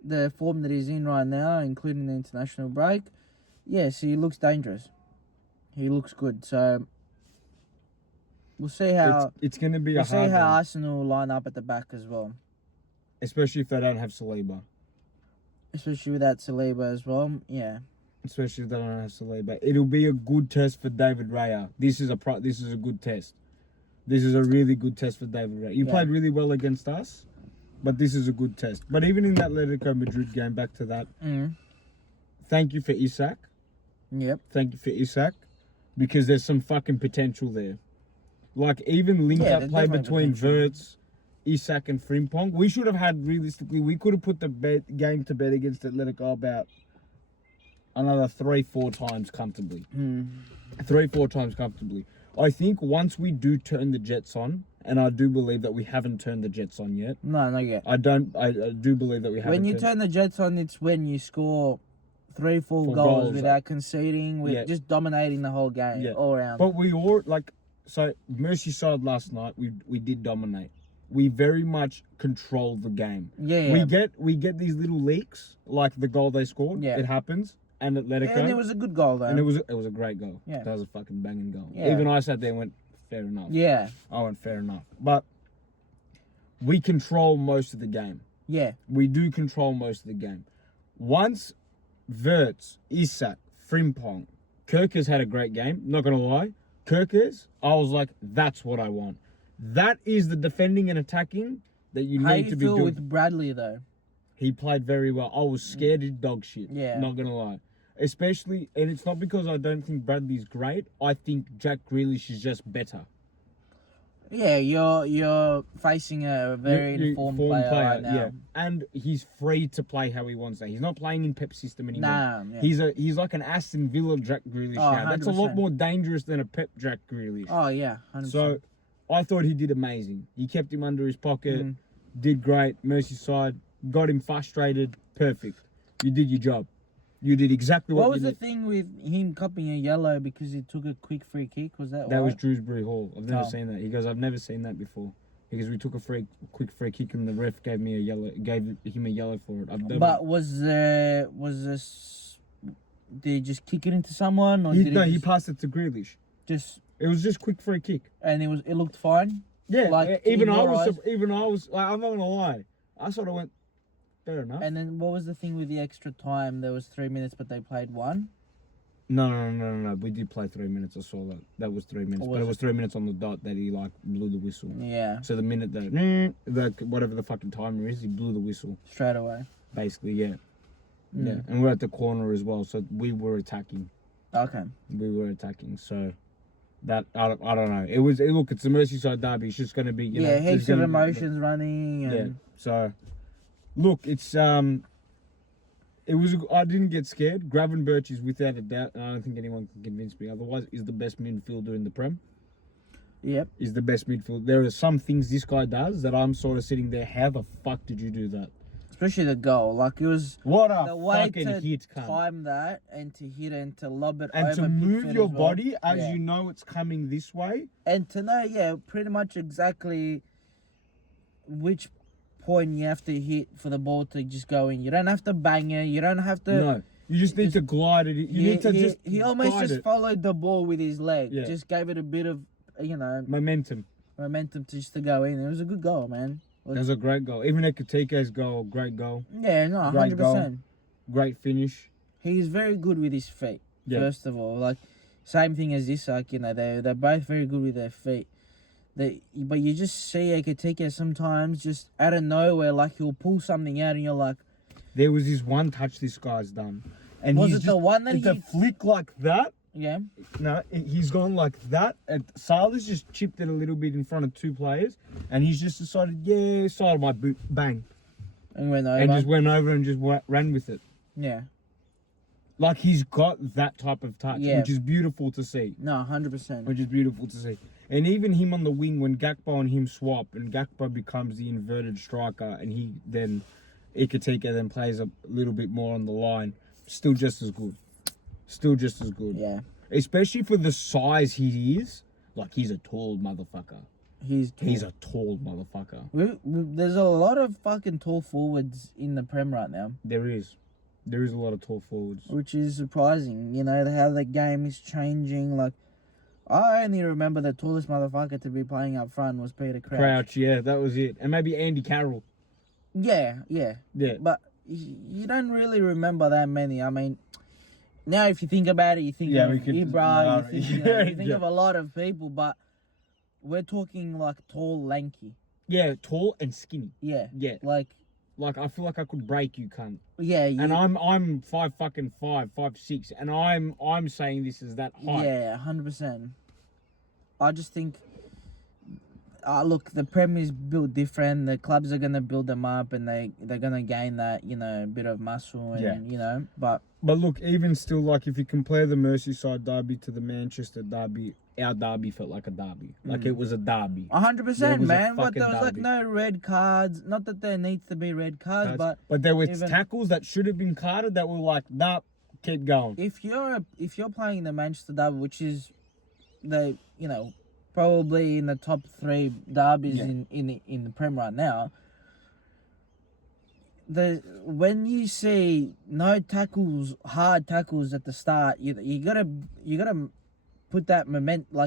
The form that he's in right now, including the international break, yes, he looks dangerous. He looks good. So, we'll see how... It's going to be We'll a see hard how one. Arsenal line up at the back as well. Especially if they don't have Saliba. Especially without Saliba as well, yeah. Especially if they don't have Saliba. It'll be a good test for David Raya. This is a good test. This is a really good test for David Raya. You played really well against us, but this is a good test. But even in that Atletico Madrid game, back to that, thank you for Isak. Yep. Thank you for Isak, because there's some fucking potential there. Like, even link-up play between Wirtz, Isak and Frimpong. We should have had, realistically, we could have put the game to bed against Atletico about another 3-4 times comfortably. 3-4 times comfortably. I think once we do turn the Jets on, and I do believe that we haven't turned the Jets on yet. No, not yet. I do believe that we haven't. When you turn the Jets on, it's when you score 3-4 4 goals goals. without conceding, with Yeah. just dominating the whole game Yeah. all around. But we all like so Merseyside last night. We did dominate. We very much controlled the game. yeah. We get these little leaks, like the goal they scored. Yeah. It happens, and it let it go. And it was a good goal though. And it was a great goal. Yeah. That was a fucking banging goal. Yeah. Even I sat there and went, fair enough. yeah. I went, fair enough. But we control most of the game. Yeah. We do control most of the game. Once Verts, Isak, Frimpong, Kirkers had a great game. Not gonna lie, Kirkers, I was like, that's what I want. That is the defending and attacking that you How need you to be feel doing. with Bradley though? He played very well. I was scared of dog shit. Yeah. Not gonna lie. Especially, and it's not because I don't think Bradley's great. I think Jack Grealish is just better. Yeah, you're facing a very informed player right now. Yeah. And he's free to play how he wants. He's not playing in Pep system anymore. Nah, yeah. He's like an Aston Villa Jack Grealish Oh, now. That's a lot 100%. more dangerous than a Pep Jack Grealish. Oh yeah, 100%. So I thought he did amazing. He kept him under his pocket, Mm. did great. Merseyside got him frustrated. Perfect. You did your job. You did exactly what What was you the thing with him copping a yellow because he took a quick free kick? Was that That why? was Shrewsbury Hall. I've never Oh. seen that. He goes, I've never seen that before. Because we took a quick free kick and the ref gave him a yellow for it. I've never. But was this? Did he just kick it into someone, or did he just, passed it to Grealish. just It was just quick free kick. and it looked fine? Yeah, Like, even in I your was eyes? like, I'm not gonna lie. I sort of went, fair enough. And then what was the thing with the extra time? There was 3 minutes, but they played one. No. We did play 3 minutes. I saw that. That was 3 minutes. Or But was it was 3 minutes on the dot that he like blew the whistle. Yeah, So the minute that whatever the fucking timer is, he blew the whistle. straight away. Basically, yeah. Mm. Yeah. And we're at the corner as well, so we were attacking. Okay. So that I don't know. Look, it's a Merseyside derby. It's just gonna be you know, Yeah, there's heaps of gonna be- emotions running. And Yeah. So look, it's I didn't get scared. Gravenberch is without a doubt, and I don't think anyone can convince me otherwise, is the best midfielder in the Prem. Yep. Is the best midfielder. There are some things this guy does that I'm sort of sitting there, how the fuck did you do that? Especially the goal. Like, it was What a the way fucking to hit, cunt. time that and to hit and to lob it And over to move Pickford your as well. body as Yeah. you know it's coming this way. And to know, yeah, pretty much exactly which point you have to hit for the ball to just go in. You don't have to bang it. You don't have to. No. You just need to glide it. You need to just He almost guide just it. followed the ball with his leg. Yeah. Just gave it a bit of, Momentum. momentum just to go in. It was a good goal, man. That was a great goal. Even Ekatike's goal, great goal. Yeah, no, Great 100%. Great finish. He's very good with his feet. Yeah. First of all, like same thing as Isak. They're both very good with their feet. But you just see Ekatike sometimes just out of nowhere, like he'll pull something out, and you're like, There was this one touch this guy's done. And was he's it the one that it's a he? flick like that. Yeah. No, he's gone like that. And Salah's just chipped it a little bit in front of two players. And he's just decided, yeah, side of my boot, bang. And went over. And just went over and just ran with it. Yeah. Like he's got that type of touch, Yeah. which is beautiful to see. No, 100%. Which is beautiful to see. And even him on the wing, when Gakpo and him swap, and Gakpo becomes the inverted striker, and he then, Ekatike then plays a little bit more on the line, still just as good. Still just as good. Yeah. Especially for the size he is. Like, he's a tall motherfucker. He's a tall motherfucker. There's a lot of fucking tall forwards in the Prem right now, There is. There is a lot of tall forwards. which is surprising. How the game is changing. Like, I only remember the tallest motherfucker to be playing up front was Peter Crouch. Crouch, yeah, that was it. And maybe Andy Carroll. Yeah. Yeah. But you don't really remember that many. I mean, now if you think about it, you think Yeah, of we could- Ibra, you think yeah. of a lot of people, but we're talking like tall, lanky. Yeah, tall and skinny. Yeah. Yeah. Like, I feel like I could break you, cunt. Yeah. And I'm 5'6", and I'm saying this is that height. Yeah, 100%. I just think, look, the Prem is built different. The clubs are gonna build them up, and they're gonna gain that bit of muscle, and Yeah. But Look, even still, like if you compare the Merseyside derby to the Manchester derby, our derby felt like a derby. Like it was a derby. 100%, There was a man. But fucking there was like derby. no red cards. Not that there needs to be red cards, but there were even- tackles that should have been carded that were like, nah, keep going. if you're playing the Manchester derby, which is the probably in the top 3 derbies Yeah. in the Prem right now. When you see no tackles, hard tackles at the start, you gotta put that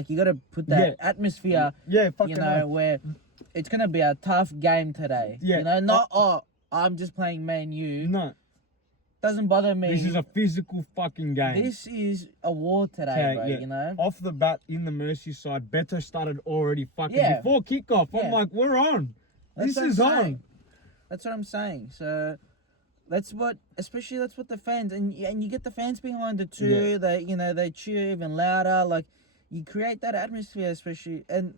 you gotta put that atmosphere. Yeah, fucking Where it's gonna be a tough game today. Yeah. Not I'm just playing Man U. No, Doesn't bother me. this is a physical fucking game. This is a war today, Okay, bro. yeah. Off the bat in the Merseyside, Beto started already fucking Yeah. before kickoff. I'm Yeah. like, we're on. That's This what is I'm on. saying. That's what I'm saying. So that's what the fans and you get the fans behind it too. Yeah. They cheer even louder. Like you create that atmosphere, especially, and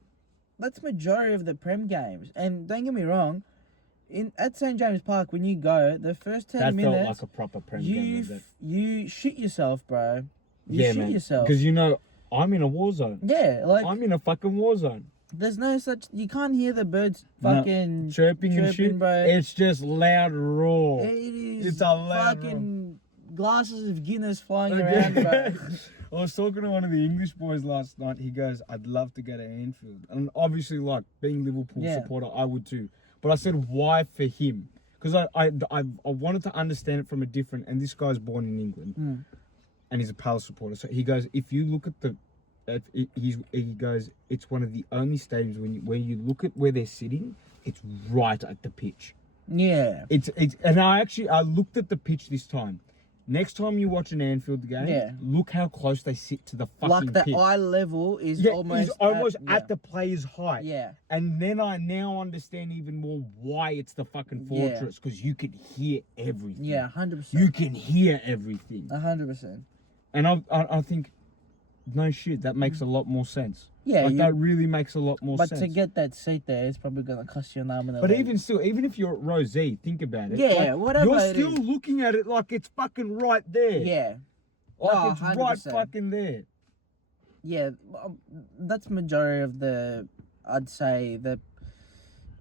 that's majority of the Prem games. And don't get me wrong, at St James Park when you go, the first 10 That minutes, felt like a proper Prem game. you shit yourself, bro. You Yeah, shit man. yourself. Because I'm in a war zone. Yeah, like I'm in a fucking war zone. there's no such. You can't hear the birds fucking Chirping and shit. bro. It's just loud roar. It is It's a loud fucking glasses of Guinness flying around, bro. I was talking to one of the English boys last night. He goes, "I'd love to go to Anfield," and obviously, like being Liverpool Yeah. supporter, I would too. But I said, "Why for him?" Because I wanted to understand it from a different. And this guy's born in England, and he's a Palace supporter. So he goes, if you look at he goes, it's one of the only stadiums when you look at where they're sitting, it's right at the pitch. Yeah. It's and I looked at the pitch this time. Next time you watch an Anfield game, Yeah. look how close they sit to the fucking Like the pitch. eye level is Yeah, almost he's almost yeah. at the player's height. Yeah. And then I now understand even more why it's the fucking Yeah. fortress, because you can hear everything. Yeah, 100%. You can hear everything. 100%. And I think, no shit, that makes a lot more sense. Yeah, Like, that really makes a lot more but sense. to get that seat there, it's probably gonna cost you an arm and a But leg. even still, even if you're at Rosé, think about it. Yeah, like, whatever You're it still is. looking at it like it's fucking right there. Yeah. Like No, it's right 100%. fucking there. Yeah, that's majority of I'd say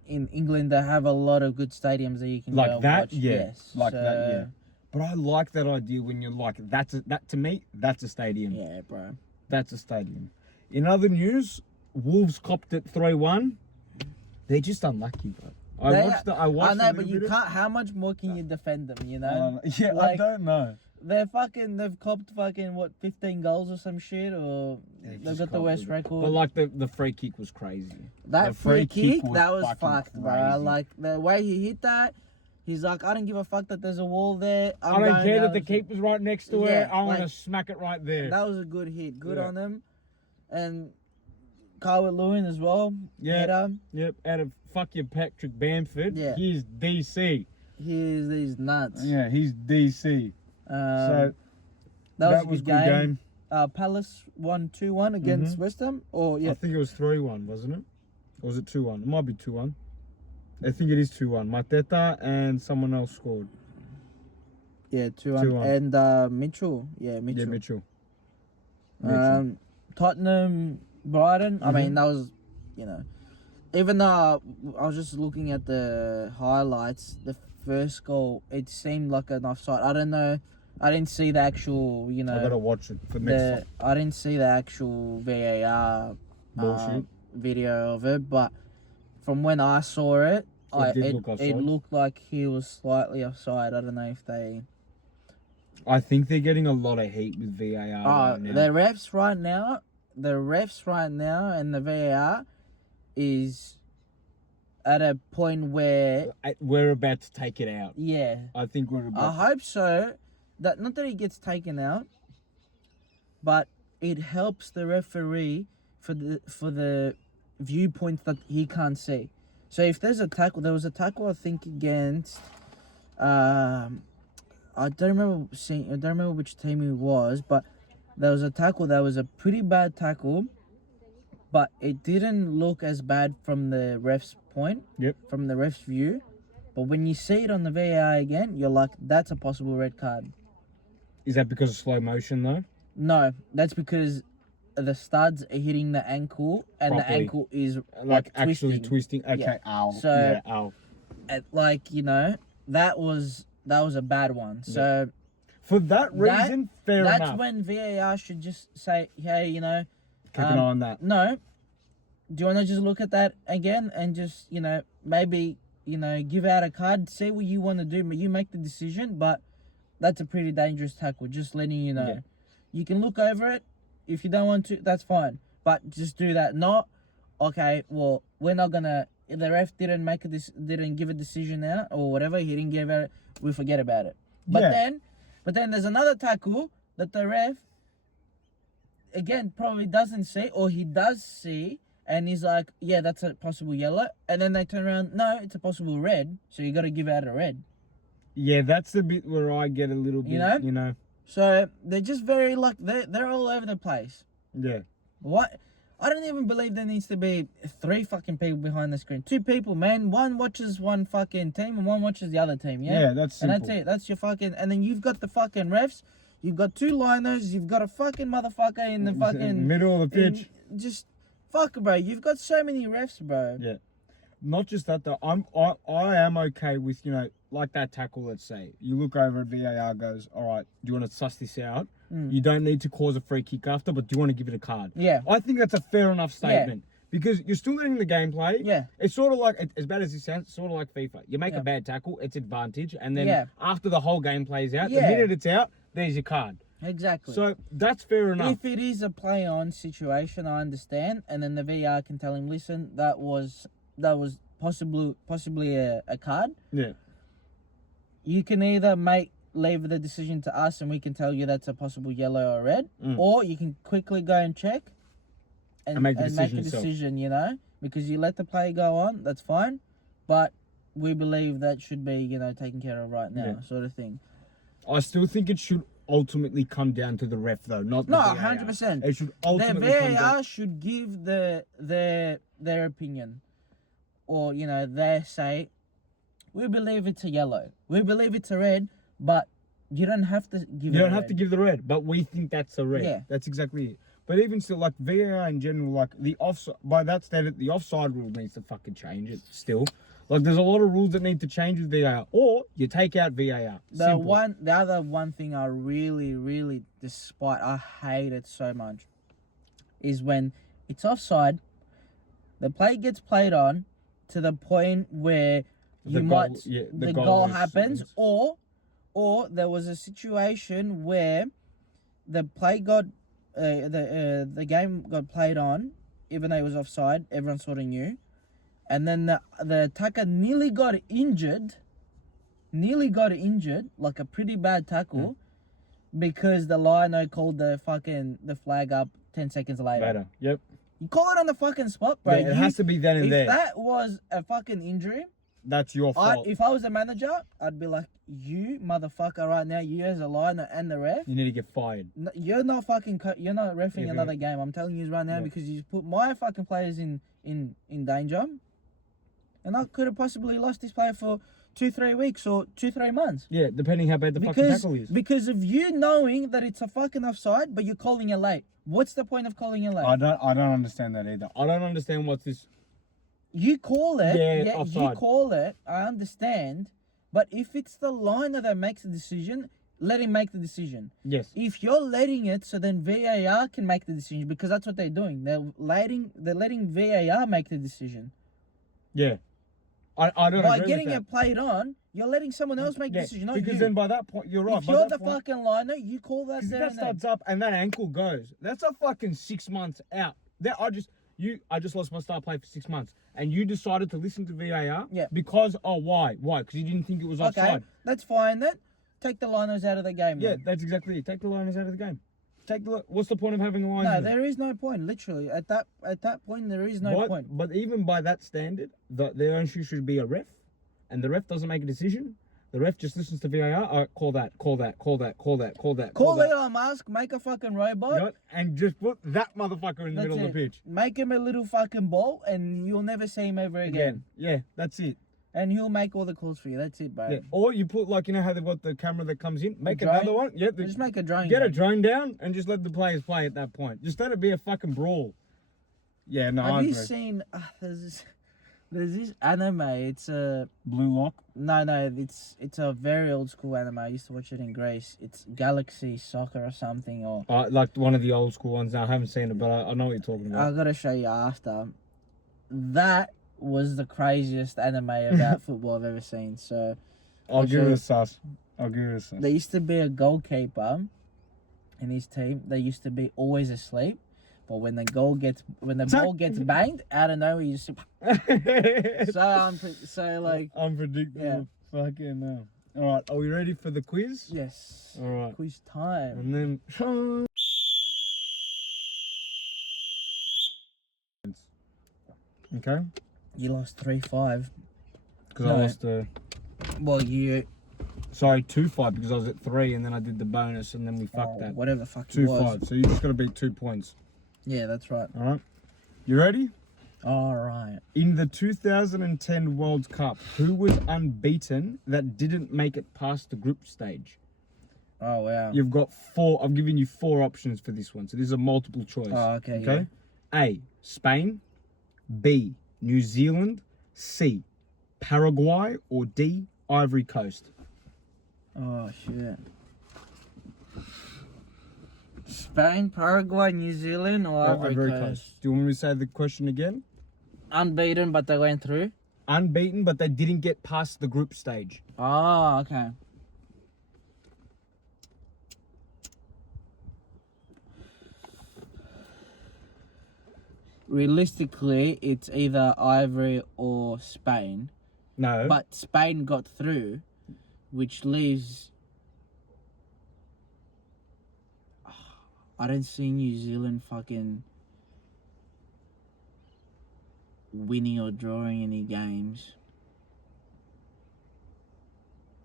in England they have a lot of good stadiums that you can Like go and that, watch. yeah. Yes. Like that, So, yeah. But I like that idea when you're like, that to me, that's a stadium. Yeah, bro. That's a stadium. In other news, Wolves copped it 3-1. They're just unlucky, bro. I watched I know, a but little you bit can't. How much more can you defend them? You know, yeah, Like- I don't know. they've copped 15 goals or some shit, or They they've just got the copped worst it. record. But like the free kick was crazy. That The free free kick kick, was that was fucking fucked, bro. crazy. Like the way he hit that, he's like, I don't give a fuck that there's a wall there. I don't going care that down the to-" keeper's right next to Yeah, it. I want to like- smack it right there. That was a good hit. Good Yeah. on them. And Calvert-Lewin as well. Yeah. Header. Yep, out of fuck your Patrick Bamford. Yeah. He's DC. He's these nuts. Yeah, he's DC. So that was a good game. Palace won 2-1 against West Ham. Or yeah, I think it was 3-1, wasn't it? Or was it 2-1? It might be 2-1. I think it is 2-1. Mateta and someone else scored. yeah, 2-1. 2-1. And Mitchell. Yeah, Mitchell. Yeah, Mitchell. Tottenham, Brighton. I mean, that was, even though I was just looking at the highlights, the first goal, it seemed like an offside. I don't know. I didn't see the actual, I gotta watch it for next time. I didn't see the actual VAR Bullshit. video of it, but from when I saw it, it looked like he was slightly offside. I don't know if they. I think they're getting a lot of heat with VAR right now. The refs right now, and the VAR is at a point where We're about to take it out. yeah, I think we're I about hope so. That not that he gets taken out, but it helps the referee for the viewpoints that he can't see. So if there's a tackle, there was a tackle I think against, I don't remember which team it was, but there was a tackle that was a pretty bad tackle, but it didn't look as bad from the ref's point. Yep. From the ref's view, but when you see it on the VAR again, you're like, that's a possible red card. Is that because of slow motion though? No, that's because the studs are hitting the ankle, and Properly. the ankle is Like twisting. actually twisting? Okay, Yeah. ow. So- yeah, ow. Like that was a bad one. So For that reason, fair That's enough. when VAR should just say, hey, Keep an eye on that. No. Do you want to just look at that again and just, maybe, give out a card, see what you want to do, but you make the decision, but that's a pretty dangerous tackle, just letting you know. Yeah. You can look over it. If you don't want to, that's fine. But just do that. Not, okay, well, we're not going to, the ref didn't give a decision out or whatever, he didn't give it, we forget about it. But Yeah. then there's another tackle that the ref, again, probably doesn't see, or he does see, and he's like, yeah, that's a possible yellow. And then they turn around, no, it's a possible red, so you got to give out a red. Yeah, that's the bit where I get a little bit, you know. So they're just very, like, they're all over the place. Yeah. What? I don't even believe there needs to be 3 fucking people behind the screen. 2 people, man. One watches one fucking team and one watches the other team, yeah? Yeah, that's simple. And that's it. That's your fucking... And then you've got the fucking refs. You've got 2 liners. You've got a fucking motherfucker in the fucking... Middle of the pitch. Just... Fuck, bro. You've got so many refs, bro. Yeah. Not just that, though. I am okay with, like that tackle, let's say. You look over at VAR, goes, all right, do you want to suss this out? You don't need to cause a free kick after, but do you want to give it a card? Yeah. I think that's a fair enough statement. Because you're still letting the game play. Yeah. It's sort of like, as bad as it sounds, it's sort of like FIFA. You make a bad tackle, it's advantage. And then after the whole game plays out, the minute it's out, there's your card. Exactly. So that's fair enough. If it is a play-on situation, I understand. And then the VR can tell him, listen, that was possibly a card. Yeah. You can either leave the decision to us and we can tell you that's a possible yellow or red, or you can quickly go and check and make a decision, because you let the play go on, that's fine, but we believe that should be, taken care of right now, sort of thing. I still think it should ultimately come down to the ref, though, not the VAR. 100%. It should ultimately The come VAR down. should give their opinion, or they say, we believe it's a yellow, we believe it's a red, but you don't have to give. You don't have to give the red, but we think that's a red. Yeah. That's exactly it. But even still, like VAR in general, like the offside, by that standard, the offside rule needs to fucking change it still. Like there's a lot of rules that need to change with VAR, or you take out VAR. The other one thing I really despite, I hate it so much, is when it's offside, the play gets played on to the point where the goal happens, or there was a situation where the play got the game got played on, even though it was offside, everyone sort of knew, and then the attacker nearly got injured, like a pretty bad tackle, because the lino called the flag up 10 seconds later. Better. Yep. You call it on the fucking spot, bro. Yeah, it has to be then and there. If that was a fucking injury, that's your fault. If I was a manager, I'd be like, you motherfucker right now, you as a liner and the ref, you need to get fired. You're not you're not reffing another game. I'm telling you right now, because you put my fucking players in danger, and I could have possibly lost this player for 2-3 weeks or 2-3 months. Yeah, depending how bad the fucking tackle is. Because of you knowing that it's a fucking offside, but you're calling it late. What's the point of calling it late? I don't understand that either. I don't understand what's this. You call it, offside. You call it, I understand, but if it's the liner that makes the decision, let him make the decision. Yes. If you're letting it, so then VAR can make the decision, because that's what they're doing. They're letting VAR make the decision. Yeah. I don't By agree getting with that. it played on, you're letting someone else make the decision, not because you. then by that point, you're right. If you're the fucking liner, you call that Because there if that starts up and that ankle goes, that's a fucking 6 months out. I just lost my star player for 6 months, and you decided to listen to VAR. Yeah. Because why? Why? Because you didn't think it was offside. Okay, that's fine then. Take the liners out of the game. Yeah, then. that's exactly it. Take the liners out of the game. What's the point of having a line? No, there is no point. Literally, at that point, there is no point. But even by that standard, the issue should be a ref, and the ref doesn't make a decision. The ref just listens to VAR. All right, call that. Call Elon Musk, make a fucking robot. Yep, and just put that motherfucker in the middle of the pitch. Make him a little fucking ball, and you'll never see him ever again. Yeah, that's it. And he'll make all the calls for you. That's it, bro. Yeah. Or you put how they've got the camera that comes in. Make drone? another one. Yeah. Just make a drone. Get a drone down and just let the players play at that point. Just let it be a fucking brawl. Yeah, no, I Have agree. you seen? There's this anime. It's a Blue Lock. no. It's a very old school anime. I used to watch it in Greece. It's Galaxy Soccer or something. Or Like one of the old school ones. I haven't seen it, but I know what you're talking I about. gotta show you after. That was the craziest anime about football I've ever seen. So I'll give sure. it a sus. I'll give it a sus. there used to be a goalkeeper in his team. They used to be always asleep. But when the ball gets banged out of nowhere, you just so like Unpredictable. Fucking hell. All right, are we ready for the quiz? yes. All right. Quiz time. And then. Okay. You lost 3-5. Because No. I lost the. Well, you 2-5 because I was at 3 and then I did the bonus and then we fucked that. whatever the fuck it was. 2-5. So you just got to beat 2 points. Yeah, that's right. All right. You ready? All right. In the 2010 World Cup, who was unbeaten that didn't make it past the group stage? Oh wow. You've got 4. I've given you 4 options for this one. So this is a multiple choice. Oh, okay. Okay. A. Spain. B. New Zealand. C. Paraguay. Or D. Ivory Coast. Oh shit. Spain, Paraguay, New Zealand, or Ivory Coast. Do you want me to say the question again? Unbeaten, but they went through. Unbeaten, but they didn't get past the group stage. Oh, okay. Realistically, it's either Ivory or Spain. No. But Spain got through, which leaves. I don't see New Zealand fucking winning or drawing any games.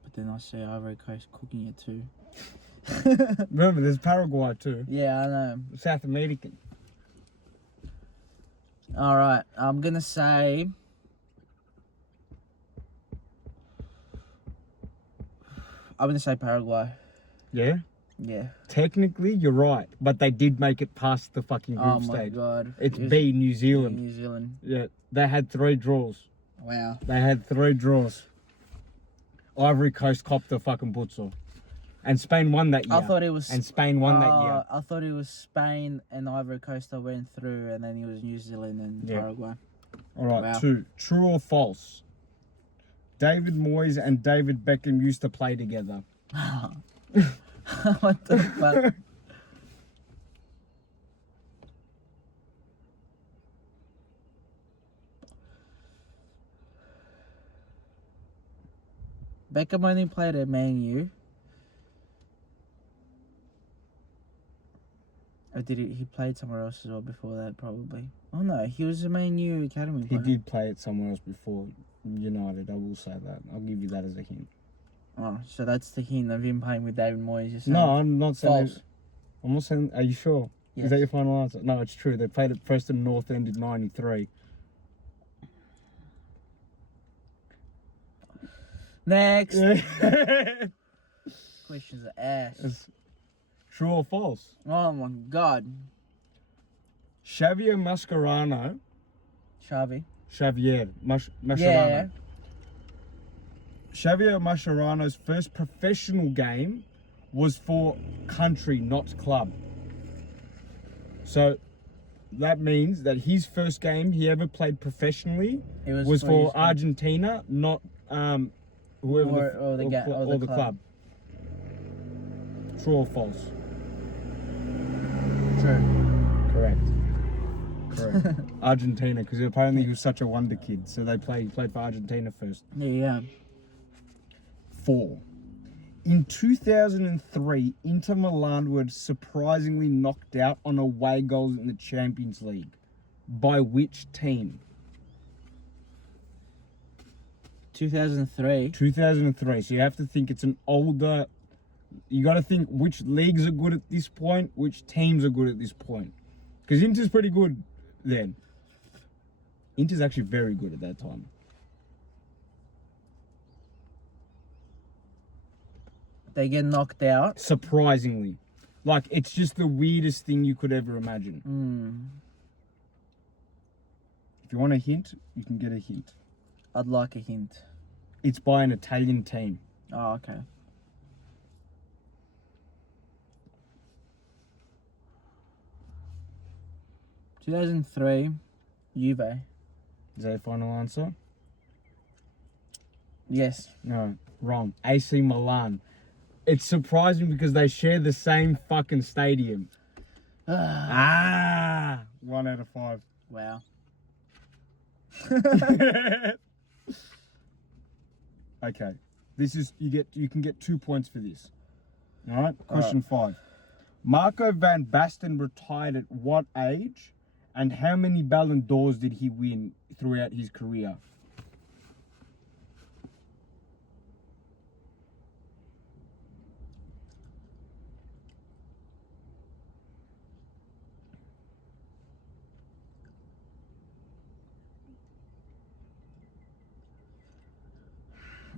But then I see Ivory Coast cooking it too. Remember, there's Paraguay too. Yeah, I know. South American. Alright, I'm gonna say. I'm gonna say Paraguay. Yeah? Yeah. Technically, you're right, but they did make it past the fucking group Oh my stage. god. It's It was B, New Zealand. New Zealand. Yeah, they had 3 draws. Wow. They had 3 draws. Ivory Coast copped the fucking butts off. And Spain won that year. I thought it was. And Spain won that year. I thought it was Spain and Ivory Coast that went through, and then it was New Zealand and Yeah. Paraguay. All right, Wow. 2. True or false? David Moyes and David Beckham used to play together. What the fuck? Beckham only played at Man U. Or did he played somewhere else as well before that, probably. Oh no, he was a Man U academy He player. did play it somewhere else before United, I will say that. I'll give you that as a hint. Oh, so that's the hint of him playing with David Moyes. You're saying? No, I'm not saying False. I'm not saying, are you sure? Yes. Is that your final answer? No, it's true. They played at Preston North End in 93. Next. Yeah. Questions are ass. It's true or false? Oh my god. Xavier Mascherano. Xavi. Mascherano. Yeah. Xavier Mascherano's first professional game was for country, not club. So that means that his first game he ever played professionally It was for his- Argentina, not whoever Or the club. club. True or false? True. Correct. Argentina, because apparently he was such a wonder kid. So he played for Argentina first. Yeah. 4. In 2003, Inter Milan were surprisingly knocked out on away goals in the Champions League. By which team? 2003. 2003. So you have to think it's an older. You got to think which leagues are good at this point, which teams are good at this point. Because Inter's pretty good then. Inter's actually very good at that time. They get knocked out. Surprisingly. Like, it's just the weirdest thing you could ever imagine. If you want a hint, you can get a hint. I'd like a hint. It's by an Italian team. Oh, okay. ...2003, Juve. Is that your final answer? Yes. No, wrong. AC Milan. It's surprising because they share the same fucking stadium. 1 out of 5. Wow. Okay. This is you can get 2 points for this. Alright? Question 5. Marco van Basten retired at what age? And how many Ballon d'Ors did he win throughout his career?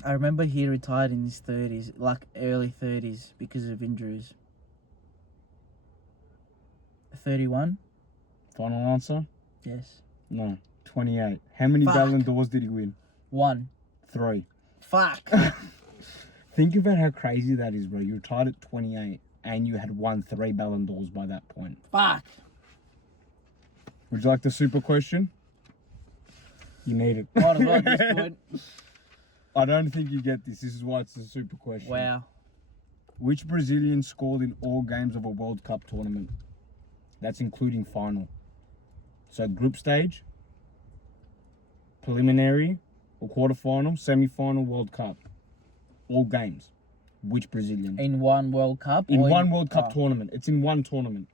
I remember he retired in his 30s, like early 30s, because of injuries. 31? Final answer? Yes. No. 28. How many Fuck. Ballon d'Ors did he win? 1. 3. Fuck. Think about how crazy that is, bro. You retired at 28 and you had won 3 Ballon d'Ors by that point. Fuck. Would you like the super question? You need it. Might as well at this point. I don't think you get this. This is why it's a super question. Wow. Which Brazilian scored in all games of a World Cup tournament? That's including final. So group stage, preliminary, or quarterfinal, semi-final, World Cup. All games. Which Brazilian? In one World Cup? In or one World Cup oh. tournament. It's in one tournament.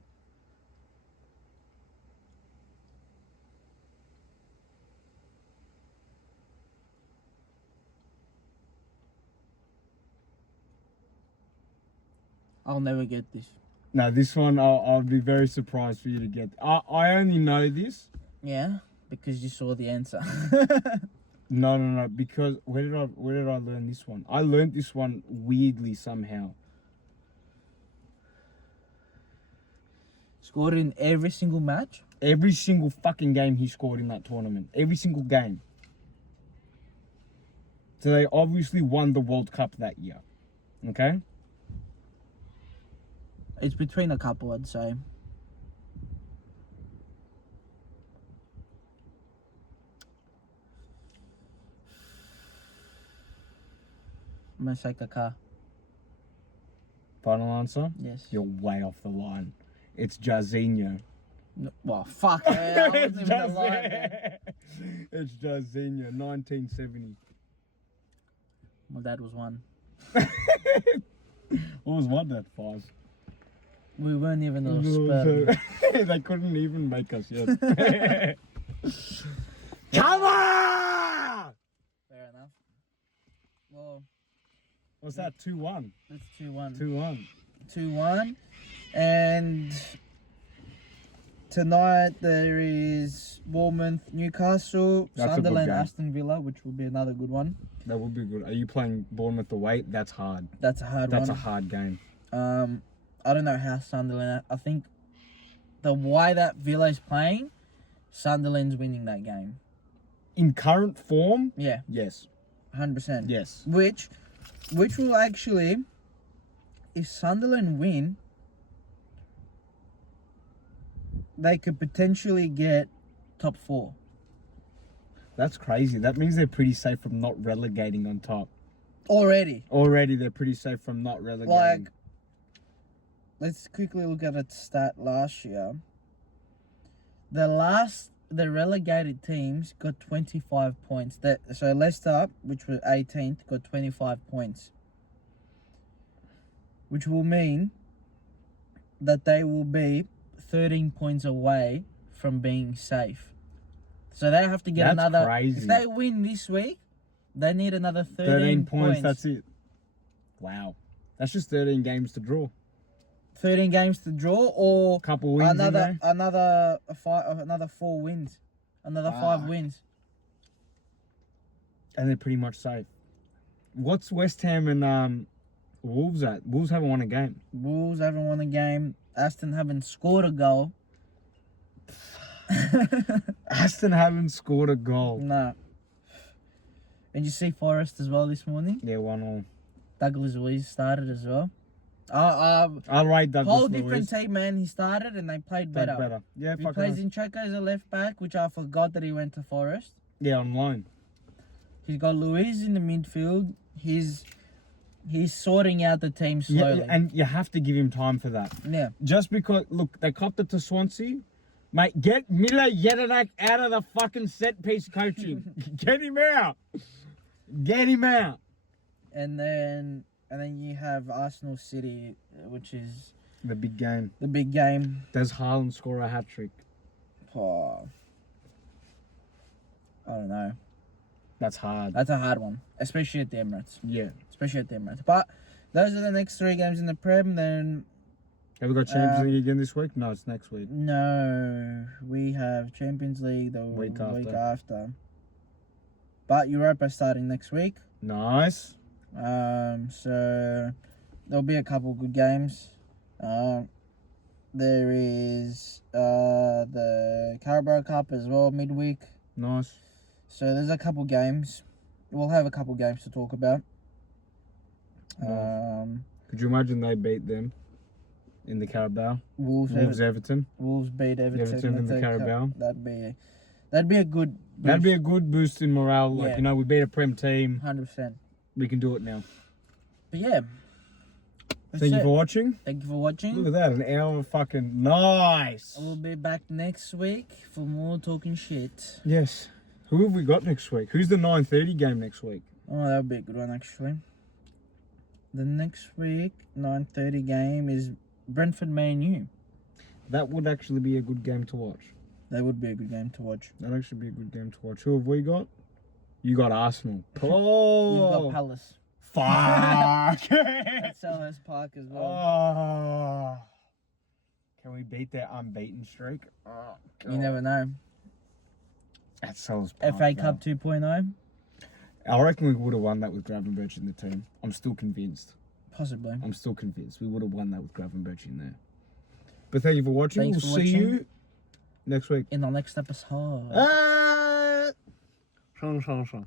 I'll never get this. No, this one I'll be very surprised for you to get. I only know this. Yeah? Because you saw the answer. No. Because where did I learn this one? I learned this one weirdly somehow. Scored in every single match? Every single fucking game he scored in that tournament. Every single game. So they obviously won the World Cup that year. Okay? It's between a couple, I'd say. I'm gonna take a car. Final answer? Yes. You're way off the line. It's Jairzinho. No, well, fuck. I wasn't even alive, man. It's Jairzinho, 1970. My dad was 1. What was one at 5? We weren't even a sperm. They couldn't even make us yet. Come on! Fair enough. Well, What's that? 2-1. that's 2-1. 2-1. 2-1. And tonight there is Bournemouth, Newcastle, That's a good Sunderland, game. Aston Villa, which will be another good one. That would be good. Are you playing Bournemouth away? That's hard. That's a hard That's a one. hard game. I don't know how Sunderland. I think the way that Villa is playing, Sunderland's winning that game. In current form, Yeah, yes. 100%. Yes. Which will actually, if Sunderland win, they could potentially get top 4. That's crazy. That means they're pretty safe from not relegating on top. Already. Already, they're pretty safe from not relegating. Like, let's quickly look at a stat last year. The relegated teams got 25 points. So Leicester, which were 18th, got 25 points. Which will mean that they will be 13 points away from being safe. So they have to get That's another... crazy. If they win this week, they need another 13 points, that's it. Wow. That's just 13 games to draw. 13 games to draw, or Couple wins in there. another 4 wins, another 5 Fuck. wins. And they're pretty much safe. What's West Ham and Wolves at? Wolves haven't won a game. Wolves haven't won a game. Aston haven't scored a goal. Aston haven't scored a goal. No. And you see Forest as well this morning. Yeah, 1-1. Douglas Luiz started as well. I rate Douglas Whole Luiz. different team, man. He started and they played Played better. Yeah, He fucking plays hell. in Checo as a left back, which I forgot that he went to Forest. Yeah, on loan. He's got Luiz in the midfield. He's sorting out the team slowly. Yeah, and you have to give him time for that. Yeah. Just because, look, they copped it to Swansea. Mate, get Mila Jedinak out of the fucking set piece coaching. Get him out. Get him out. And then you have Arsenal City, which is The big game. the big game. Does Haaland score a hat-trick? Oh, I don't know. That's hard. That's a hard one, especially at the Emirates. Yeah. But those are the next 3 games in the Prem. Then Have we got Champions League again this week? No, it's next week. no, we have Champions League the Week after. But Europa starting next week. Nice. So there'll be a couple good games. There is the Carabao Cup as well midweek. Nice. So there's a couple games. We'll have a couple games to talk about. Could you imagine they beat them in the Carabao? Wolves Everton. Wolves beat Everton in the Carabao. That'd be a good boost. That'd be a good boost in morale. Like, Yeah. you know, we beat a Prem team. 100%. We can do it now. But yeah. That's Thank you it. for watching. Thank you for watching. Look at that, an hour of fucking nice. We'll be back next week for more talking shit. Yes. Who have we got next week? Who's the 9:30 game next week? Oh, that would be a good one, actually. The next week, 9:30 game is Brentford Man U. That would actually be a good game to watch. That would be a good game to watch. That'd actually be a good game to watch. Who have we got? You got Arsenal. Oh, You've got Palace fuck. at Selhurst Park as well. Oh. Can we beat their unbeaten streak? Oh, God. You never know. At Selhurst Park, FA though. Cup 2.0? I reckon we would have won that with Gravenberch in the team. I'm still convinced. Possibly. I'm still convinced. We would have won that with Gravenberch in there. But thank you for watching. Thanks We'll for see watching. you next week. In the next episode. Shang, shang, shang.